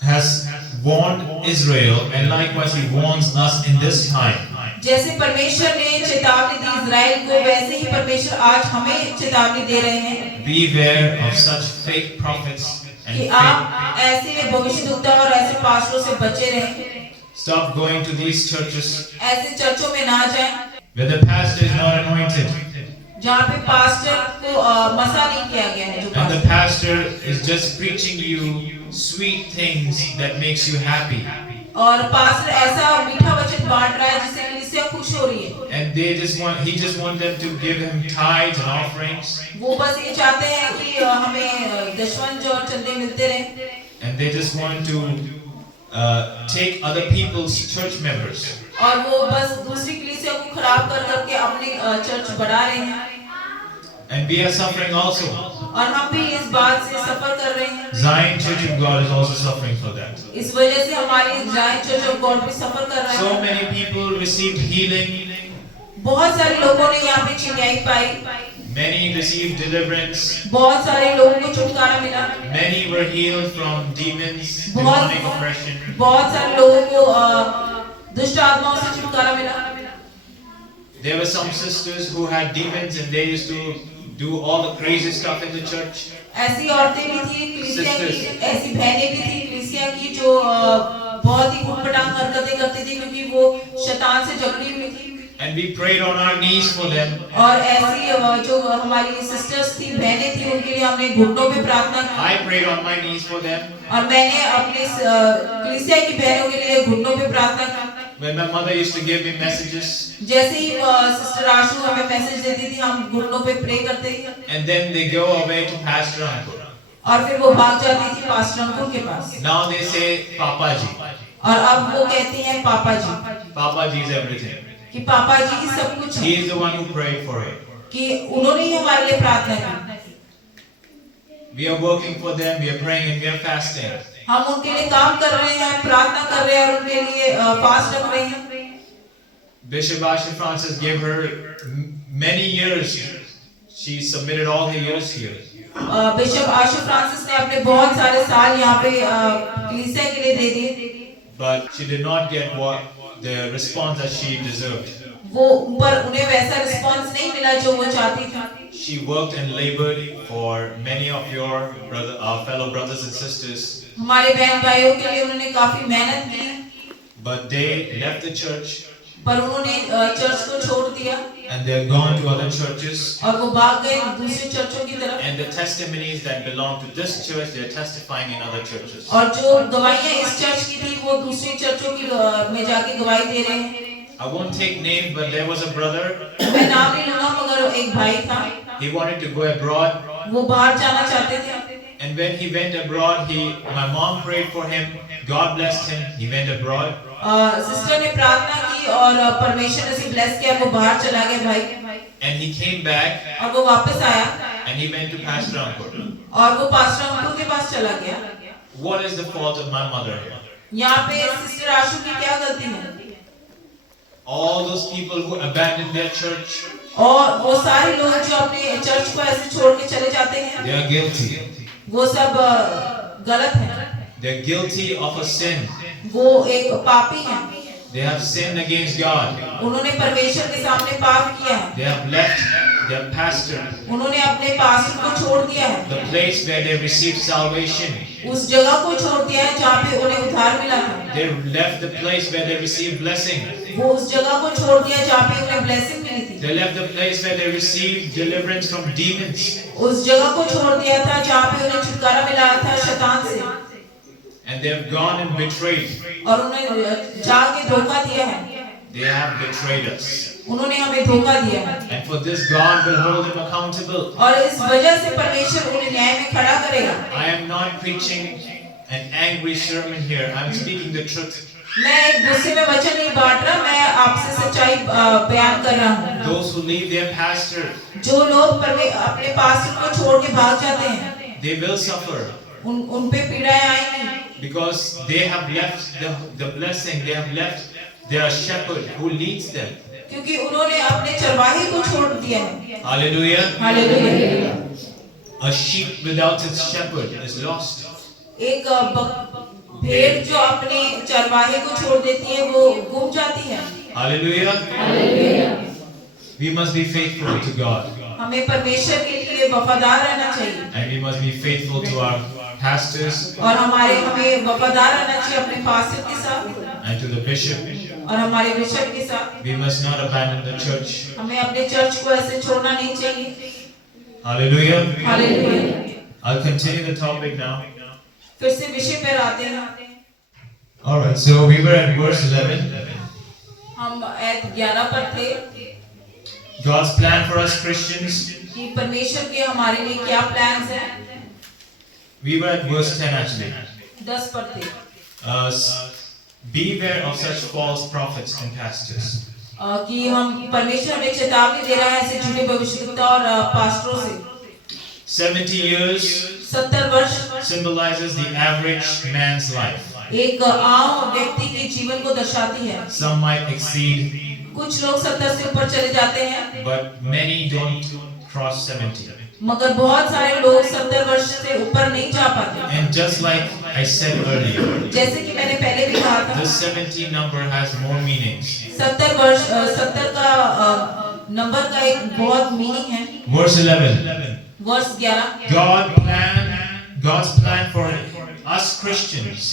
has warned Israel, and likewise He warns us in this time. जैसे परमेश्वर ने चेतावनी दी इज़राइल को, वैसे ही परमेश्वर आज हमें चेतावनी दे रहे हैं। Beware of such fake prophets and कि fake. आप ऐसे भविष्यवक्ता और ऐसे पास्टरों से बचे रहें। Stop going to these churches ऐसे चर्चों में ना जाएं where the pastor is not anointed, जहाँ पे पास्टर को मसा नहीं किया गया है। जो and the pastor is just preaching you sweet things that makes you happy, और पास्टर ऐसा मीठा वचन बांट रहा है जिससे कलीसिया खुश हो रही है। and he just want them to give him tithes and offerings, वो बस ये चाहते हैं कि हमें दशवंज और चंदे मिलते रहें। and they just want to take other people's church members. और वो बस दूसरी कलीसिया को खराब कर करके अपने चर्च बढ़ा रहे हैं। And we are suffering also. और हम भी इस बात से सफर कर रहे हैं। Zion Church of God is also suffering for that. इस वजह से हमारी ज़ायन चर्च ऑफ गॉड भी सफर कर रहा So है। many people received healing, बहुत सारे लोगों ने यहाँ पे चिंगाई पाई, many received deliverance, बहुत सारे लोगों को छुटकारा मिला, many were healed from demons, demonic oppression. बहुत सारे लोगों को दुष्ट आत्माओं से छुटकारा मिला। There were some sisters who had demons and they used to do all the crazy stuff in the church. ऐसी औरतें भी थी कलीसिया की, ऐसी बहनें भी थी कलीसिया की जो बहुत ही उटपटांग हरकतें करती थी क्योंकि वो शैतान से जकड़ी हुई थी। And we prayed on our knees for them. और ऐसी जो हमारी सिस्टर्स थी, बहनें थी, उनके लिए हमने घुटनों पे प्रार्थना की। I prayed on my knees for them. और मैंने अपने कलीसिया की बहनों के लिए घुटनों पे प्रार्थना की। When my mother used to give me messages, जैसे ही सिस्टर आशु हमें मैसेज देती थी, हम घुटनों पे प्रे करते थे। and then they go away to Pastor Uncle. और फिर वो भाग जाती थी पास्टर अंकुल के पास। Now they say Papa Ji. और अब वो कहती हैं पापा जी, Papa Ji is everything. कि पापा जी ही सब कुछ He है, is the one who prayed for it. कि उन्होंने ही हमारे लिए प्रार्थना की। We are working for them, we are praying and we are fasting. हम उनके लिए काम कर रहे हैं, प्रार्थना कर रहे हैं और उनके लिए फास्ट रख रहे हैं। Bishop Ashley Francis gave her many years. She submitted all her years here. Bishop Ashu Francis ने अपने बहुत सारे साल यहाँ पे कलीसिया के लिए दे दिए, But she did not get the response that she deserved. वो पर उन्हें वैसा रिस्पांस नहीं मिला जो वो चाहती थी। She worked and labored for many of your fellow brothers and sisters. हमारे बहन भाइयों के लिए उन्होंने काफी मेहनत की, But they left the church पर उन्होंने चर्च को छोड़ दिया and they are gone to other churches. और वो भाग गए दूसरे चर्चों की तरफ। And the testimonies that belong to this church, they are testifying in other churches. और जो गवाहियां इस चर्च की थी वो दूसरी चर्चों की में जाके गवाही दे रहे हैं। I won't take name, but there was a brother. मैं नाम नहीं लूंगा, मगर एक भाई था, He wanted to go abroad, वो बाहर जाना चाहते थे। and when he went abroad, my mom prayed for him. God blessed him. He went abroad. Sister ने प्रार्थना की और परमेश्वर ने उसे ब्लेस किया, वो बाहर चला गया भाई, And he came back और वो वापस आया and he went to Pastor Uncle. और वो पास्टर अंकल के पास चला गया। What is the fault of my mother here? यहाँ पे सिस्टर आशु की क्या गलती है? All those people who abandoned their church, और वो सारे लोग जो अपने चर्च को ऐसे छोड़ के चले जाते हैं, they are guilty. वो सब गलत है, They are guilty of a sin. वो एक पापी है, They have sinned against God. उन्होंने परमेश्वर के सामने पाप किया है, They have left their pastor, उन्होंने अपने पास्टर को छोड़ दिया है, the place where they received salvation. उस जगह को छोड़ दिया है जहाँ पे उन्हें उद्धार मिला था, They left the place where they received blessing. वो उस जगह को छोड़ दिया जहाँ पे उन्हें ब्लेसिंग मिली थी, They left the place where they received deliverance from demons. उस जगह को छोड़ दिया था जहाँ पे उन्हें छुटकारा मिला था शैतान से, And they have gone and betrayed. और उन्हें जाके धोखा दिया है, They have betrayed us. उन्होंने हमें धोखा दिया है, And for this God will hold them accountable. और इस वजह से परमेश्वर उन्हें न्याय में खड़ा करेगा। I am not preaching an angry sermon here. I am speaking the truth. मैं एक गुस्से में वचन नहीं बांट रहा, मैं आपसे सच्चाई बयान कर रहा हूँ। Those who leave their pastor, जो लोग अपने पास्टर को छोड़ के भाग जाते हैं, they will suffer उन पे पीड़ाएं आएंगी, because they have left the blessing. They have left their shepherd who leads them. क्योंकि उन्होंने अपने चरवाहे को छोड़ दिया है। Hallelujah. Hallelujah. A sheep without its shepherd is lost. एक भेड़ जो अपने चरवाहे को छोड़ देती है वो गुम जाती है। Hallelujah. Hallelujah. We must be faithful to God. हमें परमेश्वर के लिए वफादार रहना चाहिए, And we must be faithful to our pastors और हमें वफादार रहना चाहिए अपने पास्टर के साथ and to the bishop. और हमारे बिशप के साथ। We must not abandon the church. हमें अपने चर्च को ऐसे छोड़ना नहीं चाहिए। Hallelujah. Hallelujah. I'll continue the topic now. फिर से विषय पर आते हैं। Alright, so we were at verse 11. हम आयत 11 पर थे God's plan for us Christians. कि परमेश्वर के हमारे लिए क्या प्लान्स हैं। We were at verse 10 actually. 10 पर थे Beware of such false prophets and pastors. कि हम परमेश्वर हमें चेतावनी दे रहा है ऐसे झूठे भविष्यवक्ता और पास्टरों से। 70 years 70 वर्ष symbolizes the average man's life. एक आम व्यक्ति के जीवन को दर्शाती है। Some might exceed, कुछ लोग 70 से ऊपर चले जाते हैं, but many don't cross 70. मगर बहुत सारे लोग 70 वर्ष से ऊपर नहीं जा पाते। And just like I said earlier, जैसे कि मैंने पहले भी कहा था, the 70 number has more meanings. 70 का नंबर का एक बहुत मीनिंग है। Verse 11. वर्ष 11, God's plan for us Christians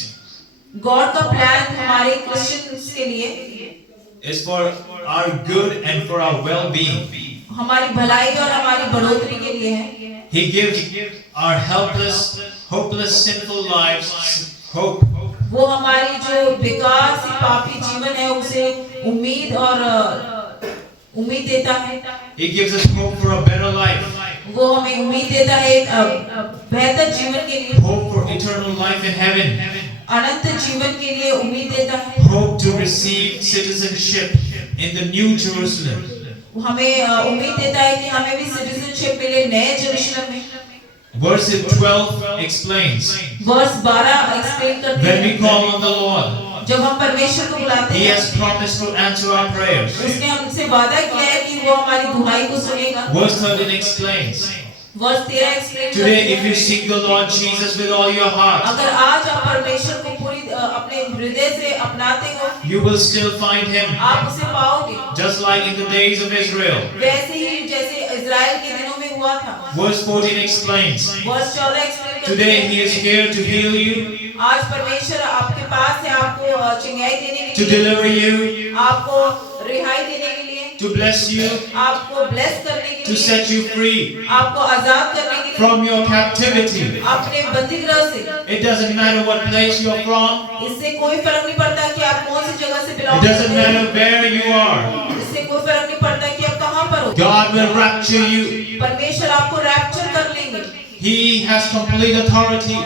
God का प्लान हमारे क्रिश्चियंस के लिए is for our good and for our well-being. हमारी भलाई और हमारी बढ़ोतरी के लिए है। He gives our helpless, hopeless, sinful lives hope. वो हमारी जो बेकार सी पापी जीवन है उसे उम्मीद और उम्मीद देता है। He gives us hope for a better life. वो हमें उम्मीद देता है एक बेहतर जीवन के लिए, Hope for eternal life in heaven. अनंत जीवन के लिए उम्मीद देता है। Hope to receive citizenship in the New Jerusalem. हमें उम्मीद देता है कि हमें भी सिटीजनशिप मिले नए यरूशलेम में। Verse 12 explains, वर्ष 12 एक्सप्लेन करते when we हैं, call on the Lord, जब हम परमेश्वर को बुलाते He हैं, has promised to answer our prayers. उसने हमसे वादा किया है कि वो हमारी दुहाई को सुनेगा। Verse 13 explains, वर्ष 13 एक्सप्लेन करते today if हैं, you seek the Lord Jesus with all your heart, अगर आज आप परमेश्वर को पूरी अपने हृदय से अपनाते हो, you will still find Him, आप उसे पाओगे, just like in the days of Israel. वैसे ही जैसे इज़राइल के दिनों में हुआ था। Verse 14 explains, वर्ष 14 एक्सप्लेन करते today हैं, He is here to heal you, आज परमेश्वर आपके पास है आपको चिंगाई देने to के लिए, deliver you, आपको रिहाई देने के लिए, to bless you, आपको ब्लेस करने के to लिए, set you free आपको आजाद करने के लिए, from your captivity. अपने बंदीगृह से। It doesn't matter what place you're from. इससे कोई फर्क नहीं पड़ता कि आप कौन सी जगह से It बिलोंग doesn't करते matter हैं। where you are. इससे कोई फर्क नहीं पड़ता कि आप कहाँ पर हो। God will rapture you. परमेश्वर आपको रैप्चर कर लेंगे। He has complete authority.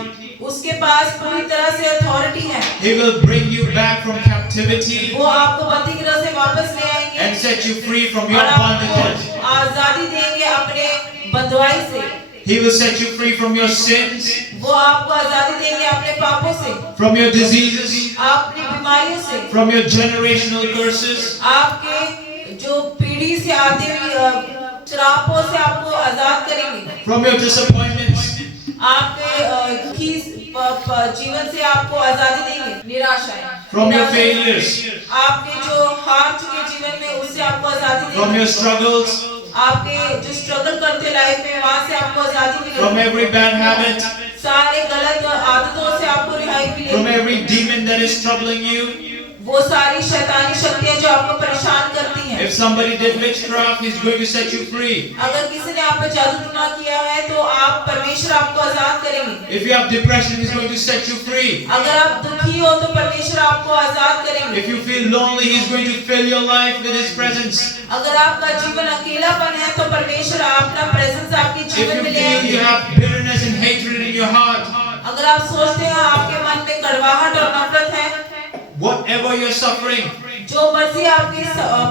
उसके पास पूरी तरह से अथॉरिटी है। He will bring you back from captivity वो आपको बंदीगृह से वापस ले आएंगे and set you free from your और bondages. आपको आजादी देंगे अपने बंधुआई से। He will set you free from your sins, वो आपको आजादी देंगे अपने पापों से, from your diseases, अपनी बीमारियों से, from your generational curses, आपके जो पीढ़ी से आते हुए श्रापों से आपको आजाद करेंगे, from your disappointments, आपके जीवन से आपको आजादी देंगे, निराशाएं, from your failures, आपके जो हार चुके जीवन में उससे आपको आजादी from your देंगे, struggles, आपके जो स्ट्रगल करते लाइफ में वहां से आपको आजादी from मिलेगी, every bad habit, सारे गलत आदतों से आपको रिहाई from मिलेगी, every demon that is troubling you. वो सारी शैतानी शक्तियां जो आपको परेशान करती हैं। If somebody did witchcraft, he's going to set you free. अगर किसी ने आप पे जादू टोना किया है तो आप परमेश्वर आपको आजाद करेंगे। If you have depression, he's going to set you free. अगर आप दुखी हो तो परमेश्वर आपको आजाद करेंगे। If you feel lonely, he's going to fill your life with his presence. अगर आपका जीवन अकेलापन है तो परमेश्वर अपना प्रेजेंस आपके If जीवन you में ले feel आएंगे। you have bitterness and hatred in your heart, अगर आप सोचते हैं आपके मन में कड़वाहट और नफरत है, whatever you're suffering, जो मर्जी आपकी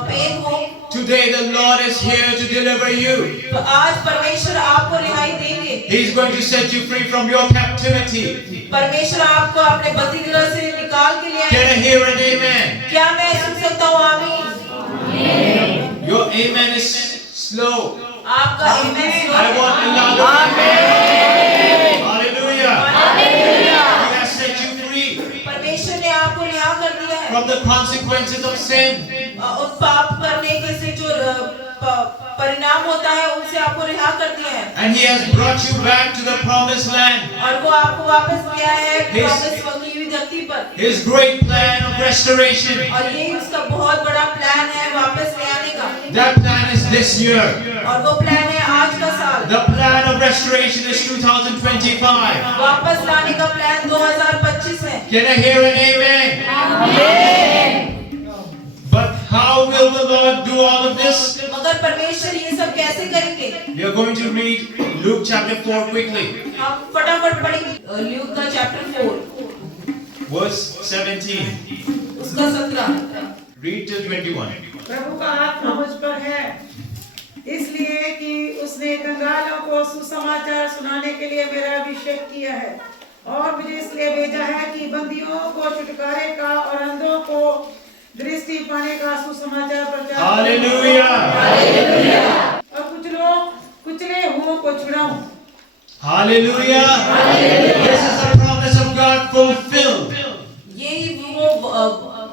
पेन हो, today the Lord is here to deliver you. तो आज परमेश्वर आपको रिहाई देंगे। He's going to set you free from your captivity. परमेश्वर आपको अपने बंदीगृह से निकाल के ले Can I आएंगे। hear an amen? क्या मैं सुन सकता हूँ आमीन? Your amen is slow. आपका आमीन। I want a louder amen. Hallelujah. He has set you free परमेश्वर ने आपको रिहा कर दिया है from the consequences of sin. उन पाप करने के से जो परिणाम होता है उनसे आपको रिहा कर दिया है And he has brought you back to the promised land. और वो आपको वापस ले आया है प्रॉमिस की हुई धरती पर। His great plan of restoration. और ये उसका बहुत बड़ा प्लान है वापस ले आने का। That plan is this year. और वो प्लान है आज का साल। The plan of restoration is 2025. वापस लाने का प्लान 2025 है। Can I hear an amen? But how will the Lord do all of this? मगर परमेश्वर ये सब कैसे करेंगे? We are going to read Luke chapter 4 quickly. हम फटाफट पढ़ेंगे ल्यूक का चैप्टर 4 Verse 17. उसका 17। Read till 21. प्रभु का आत्मा मुझ पर है, इसलिए कि उसने कंगालों को सुसमाचार सुनाने के लिए मेरा अभिषेक किया है और मुझे इसलिए भेजा है कि बंदियों को छुटकारे का और अंधों को दृष्टि पाने का सुसमाचार प्रचार। Hallelujah. और कुछ लोग कुचले हुओं को छुड़ाऊं। Hallelujah. This is the promise of God fulfilled यही वो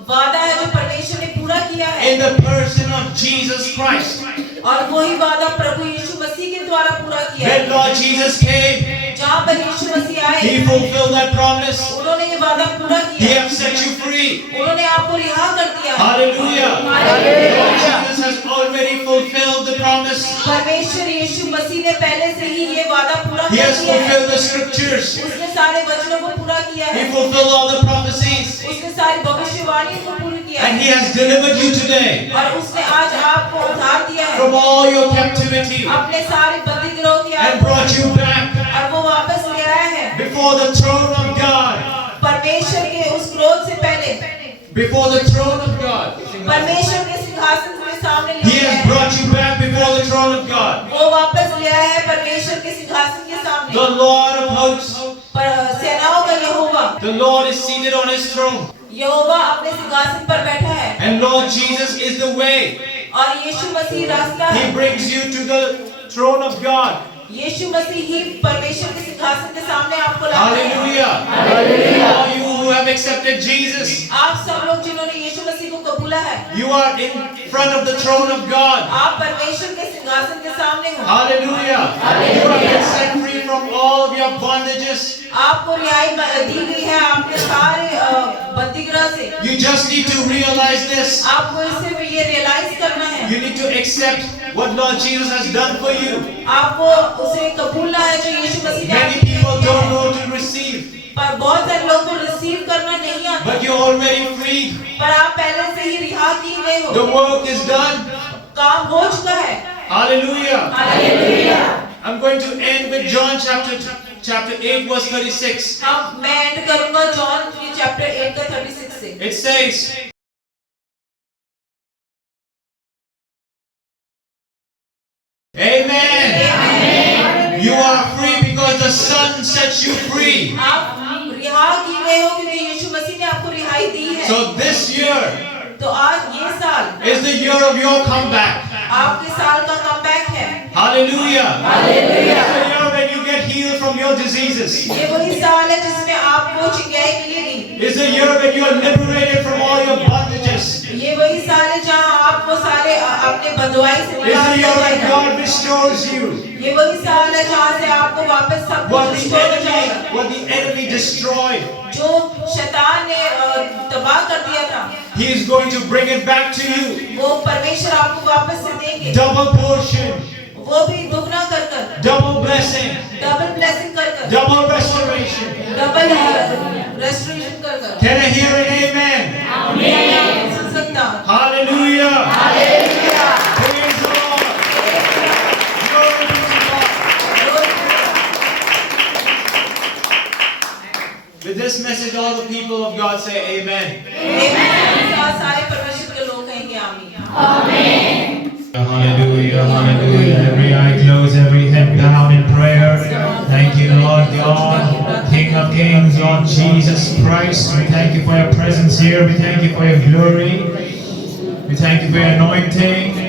वादा है जो परमेश्वर ने पूरा किया है in the person of Jesus Christ. और वही वादा प्रभु यीशु मसीह के द्वारा पूरा किया When है। Lord Jesus came, जहाँ पर यीशु मसीह आए He fulfilled that promise. उन्होंने ये वादा पूरा He किया, has set you free. उन्होंने आपको रिहा कर दिया। Hallelujah. Lord Jesus has already fulfilled the promise. परमेश्वर यीशु मसीह ने पहले से ही ये वादा पूरा He कर has दिया है। fulfilled the scriptures. उसने सारे वचनों को पूरा किया He है, fulfilled all the prophecies. उसने सारी भविष्यवाणियों को पूरी किया And है He has delivered you today और उसने आज आपको उद्धार दिया है from all your captivity अपने सारे बंदीगृहों की and brought you back और वो वापस ले आया है before the throne of God. परमेश्वर के उस क्रोध से पहले, Before the throne of God. परमेश्वर के सिंहासन के सामने ले He आया has है। brought you back before the throne of God. वो वापस ले आया है परमेश्वर के सिंहासन के सामने। The Lord of hosts. पर सेनाओं का यहोवा, The Lord is seated on His throne. यहोवा अपने सिंहासन पर बैठा है And Lord Jesus is the way. और यीशु मसीह रास्ता He है। brings you to the throne of God. यीशु मसीह ही परमेश्वर के सिंहासन के सामने आपको लाता है। Hallelujah. All you who have accepted Jesus, आप सब लोग जिन्होंने यीशु मसीह को कबूला है, you are in front of the throne of God. आप परमेश्वर के सिंहासन के सामने हो। Hallelujah. You have been set free from all of your bondages. आपको रिहाई दी गई है आपके सारे बंदीगृह से। You just need to realize this. आपको इससे ये रियलाइज करना है, You need to accept what Lord Jesus has done for you. आपको उसे कबूलना है जो यीशु मसीह ने Many आपके लिए people किया don't है। know to receive, पर बहुत सारे लोग को रिसीव करना नहीं आता, but you're already free. पर आप पहले से ही रिहा किए गए हो। The work is done. काम हो चुका है। Hallelujah. Hallelujah. I'm going to end with John chapter 8 verse 36. मैं एंड करूंगा जॉन चैप्टर 8 का 36 से। It says, Amen. You are free because the Son sets you free. आप रिहा की गए हो क्योंकि यीशु मसीह ने आपको रिहाई दी है। So this year तो आज ये साल is the year of your comeback. आपके साल का कमबैक है। Hallelujah. Hallelujah. It's the year when you get healed from your diseases. ये वही साल है जिसमें आपको चिंगाई मिलेगी। It's the year when you are liberated from all your bondages. ये वही साल है जहाँ आपको सारे अपने बंधुआई से It's निकाल the दिया year when जाएगा। God restores you. ये वही साल है जहाँ से आपको वापस सब What कुछ the रिस्टोर हो जाएगा। enemy destroyed, जो शैतान ने तबाह कर दिया था, He is going to bring it back to you. वो परमेश्वर आपको वापस से देंगे। Double portion, वो भी दुगना कर कर, double blessing, डबल ब्लेसिंग कर कर, double restoration. डबल रेस्टोरेशन कर कर। Can I hear an amen? मैं सुन सकता हूँ। Hallelujah. Hallelujah. Praise the Lord. Glory be to God. With this message, all the people of God say amen. सारे परमेश्वर के लोग कहेंगे आमीन। Hallelujah, hallelujah. Every eye closed, every head bowed in prayer. Thank you, Lord God, King of Kings, Lord Jesus Christ. We thank you for your presence here. We thank you for your glory. We thank you for your anointing.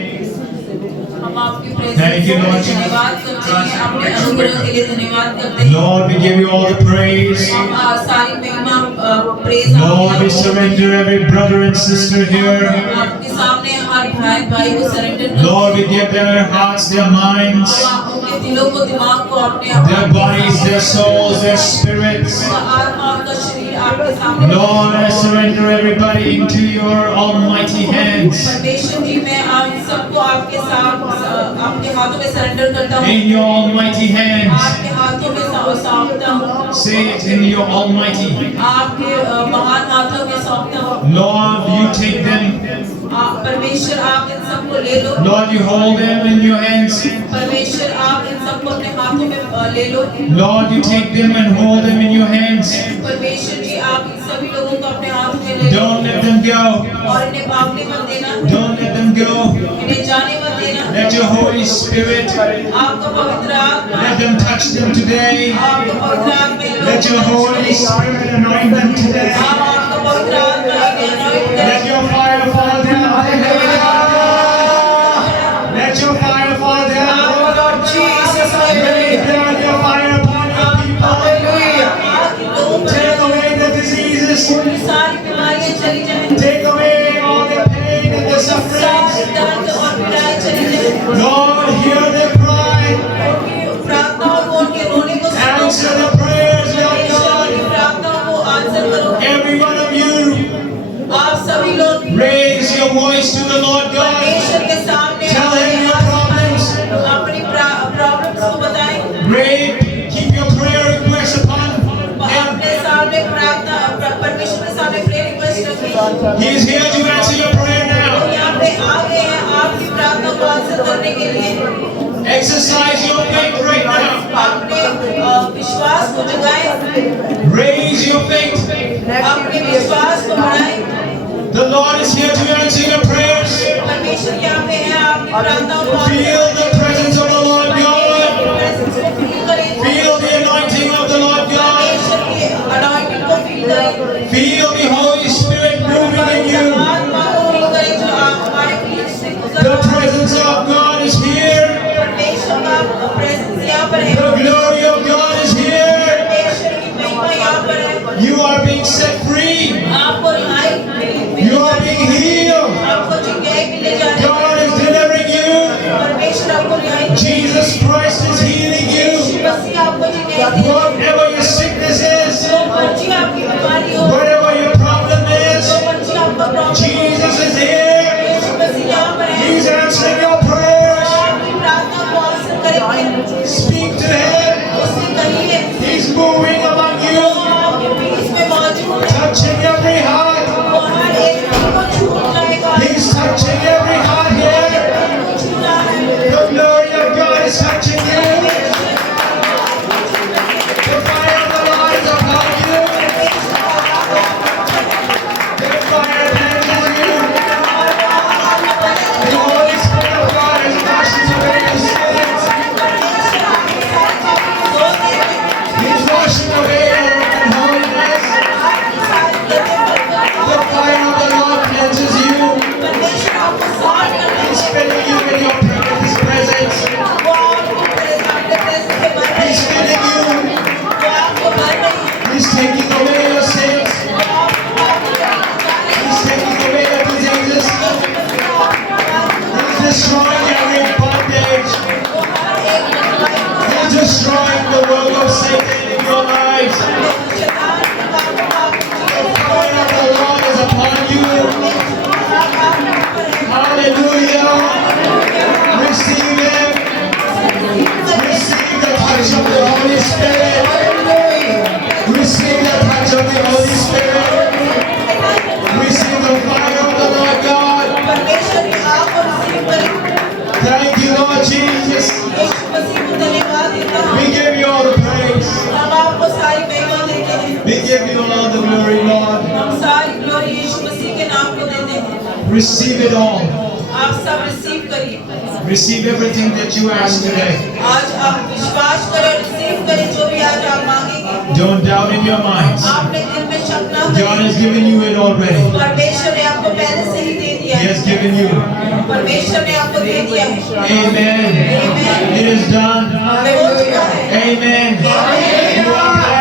हम आपकी Thank you, Lord presence Jesus. धन्यवाद करते हैं, अपने अनुग्रह के लिए धन्यवाद करते हैं। Lord, we give you all the praise. हम सारी महिमा praise Lord, we surrender every brother and sister here. आपके सामने हर भाई को surrender Lord, we give their hearts, their minds, उनके दिलों को दिमाग को अपने their bodies, their souls, their spirits. आत्मा का शरीर आपके सामने। Lord, I surrender everybody into your almighty hands. परमेश्वर जी मैं आप सबको आपके साथ आपके हाथों में सरेंडर करता हूँ। In your almighty hands. आपके हाथों में सौंपता हूँ। Say it in your almighty. आपके महान हाथों में सौंपता हूँ। Lord, you take them. परमेश्वर आप इन सबको ले लो। Lord, you hold them in your hands. परमेश्वर आप इन सबको अपने हाथों में ले लो। Lord, you take them and hold them in your hands. परमेश्वर जी आप इन सभी लोगों को अपने हाथों में ले लो। Don't let them go. और इन्हें भागने मत देना। Don't let them go. इन्हें जाने मत देना। Let your Holy Spirit, आपका पवित्र आत्मा let them touch them today. आपका पवित्र आत्मा Let your Holy Spirit anoint them today. आपका पवित्र आत्मा इन्हें anoint करे। Let your fire fall down. Let your fire fall down. Lord Jesus, Rain down your fire upon your people. Take away the diseases. सारी बीमारियां चली जाएं। Take away all the pain and the सारे sufferings. दर्द और पीड़ाएं चली जाएं। Lord, hear their cry. उनकी प्रार्थनाओं को उनके रोने को सुनो। Answer the prayers, Lord परमेश्वर की God. प्रार्थनाओं को आंसर करो। Every one of you, आप सभी लोग raise your voice to the Lord God. परमेश्वर के सामने Tell him your problems. अपनी प्रॉब्लम्स को बताएं। Pray, keep your prayer requests upon him. अपने सामने प्रार्थना परमेश्वर के सामने प्रेयर रिक्वेस्ट रखें। He is here to answer your prayer now. यहाँ पे आ गए हैं आपकी प्रार्थना को आंसर करने के लिए। Exercise your faith right now. अपने विश्वास को जगाएं। Raise your faith. अपने विश्वास को बढ़ाएं। The Lord is here to answer your prayers. परमेश्वर यहाँ पे है आपकी प्रार्थनाओं को Feel the presence of the Lord God. Presence को फील करें। Feel the anointing of the Lord God. परमेश्वर की अनॉइंटिंग को फील करें। Feel the Holy Spirit moving in you. आत्मा को फील करें जो हमारे बीच से गुजर The रहा है। presence of God is here. परमेश्वर का प्रेजेंस यहाँ पर है। The glory of God is here. परमेश्वर की महिमा यहाँ पर है। You are being set free. आपको रिहाई मिली। You are being healed. आपको चिंगाई मिले जा रही है। God is delivering you. परमेश्वर आपको रिहाई मिली। Jesus Christ is healing you. यीशु मसीह आपको चिंगाई दे रहा है। Whatever your sickness is, जो मर्जी आपकी बीमारी हो, whatever washing away your unholiness. The fire of the Lord cleanses you. परमेश्वर आपको साफ करने He's filling you with His presence. वो आपको परेशान से भर रही He's है, filling you. वो आपको भर रही है, He's taking away your sins. वो आपको He's taking away your diseases. He's destroying every bondage. He's destroying the work of Satan in your lives. The fire of the Lord is upon you. Hallelujah. Receive Him. Receive the touch of the Holy Spirit. Receive the touch of the Holy Spirit. Receive the fire of the Lord God. परमेश्वर की आग को receive करें। Thank you, Lord Jesus. यीशु मसीह को धन्यवाद देता हूँ। We give you all the praise. हम आपको सारी महिमा देते हैं। We give you all the glory, Lord. हम सारी ग्लोरी यीशु मसीह के नाम को देते हैं। Receive it all. आप सब रिसीव करिए। Receive everything that you ask today. आज आप विश्वास करें, रिसीव करें जो भी आज आप मांगेंगे। Don't doubt in your minds. आपने दिल में शक ना God करें। has given you it already. परमेश्वर ने आपको पहले से ही दे दिया He है। has given you. परमेश्वर ने आपको दे दिया है। Amen. It is done. हो चुका है। Amen. You are blessed.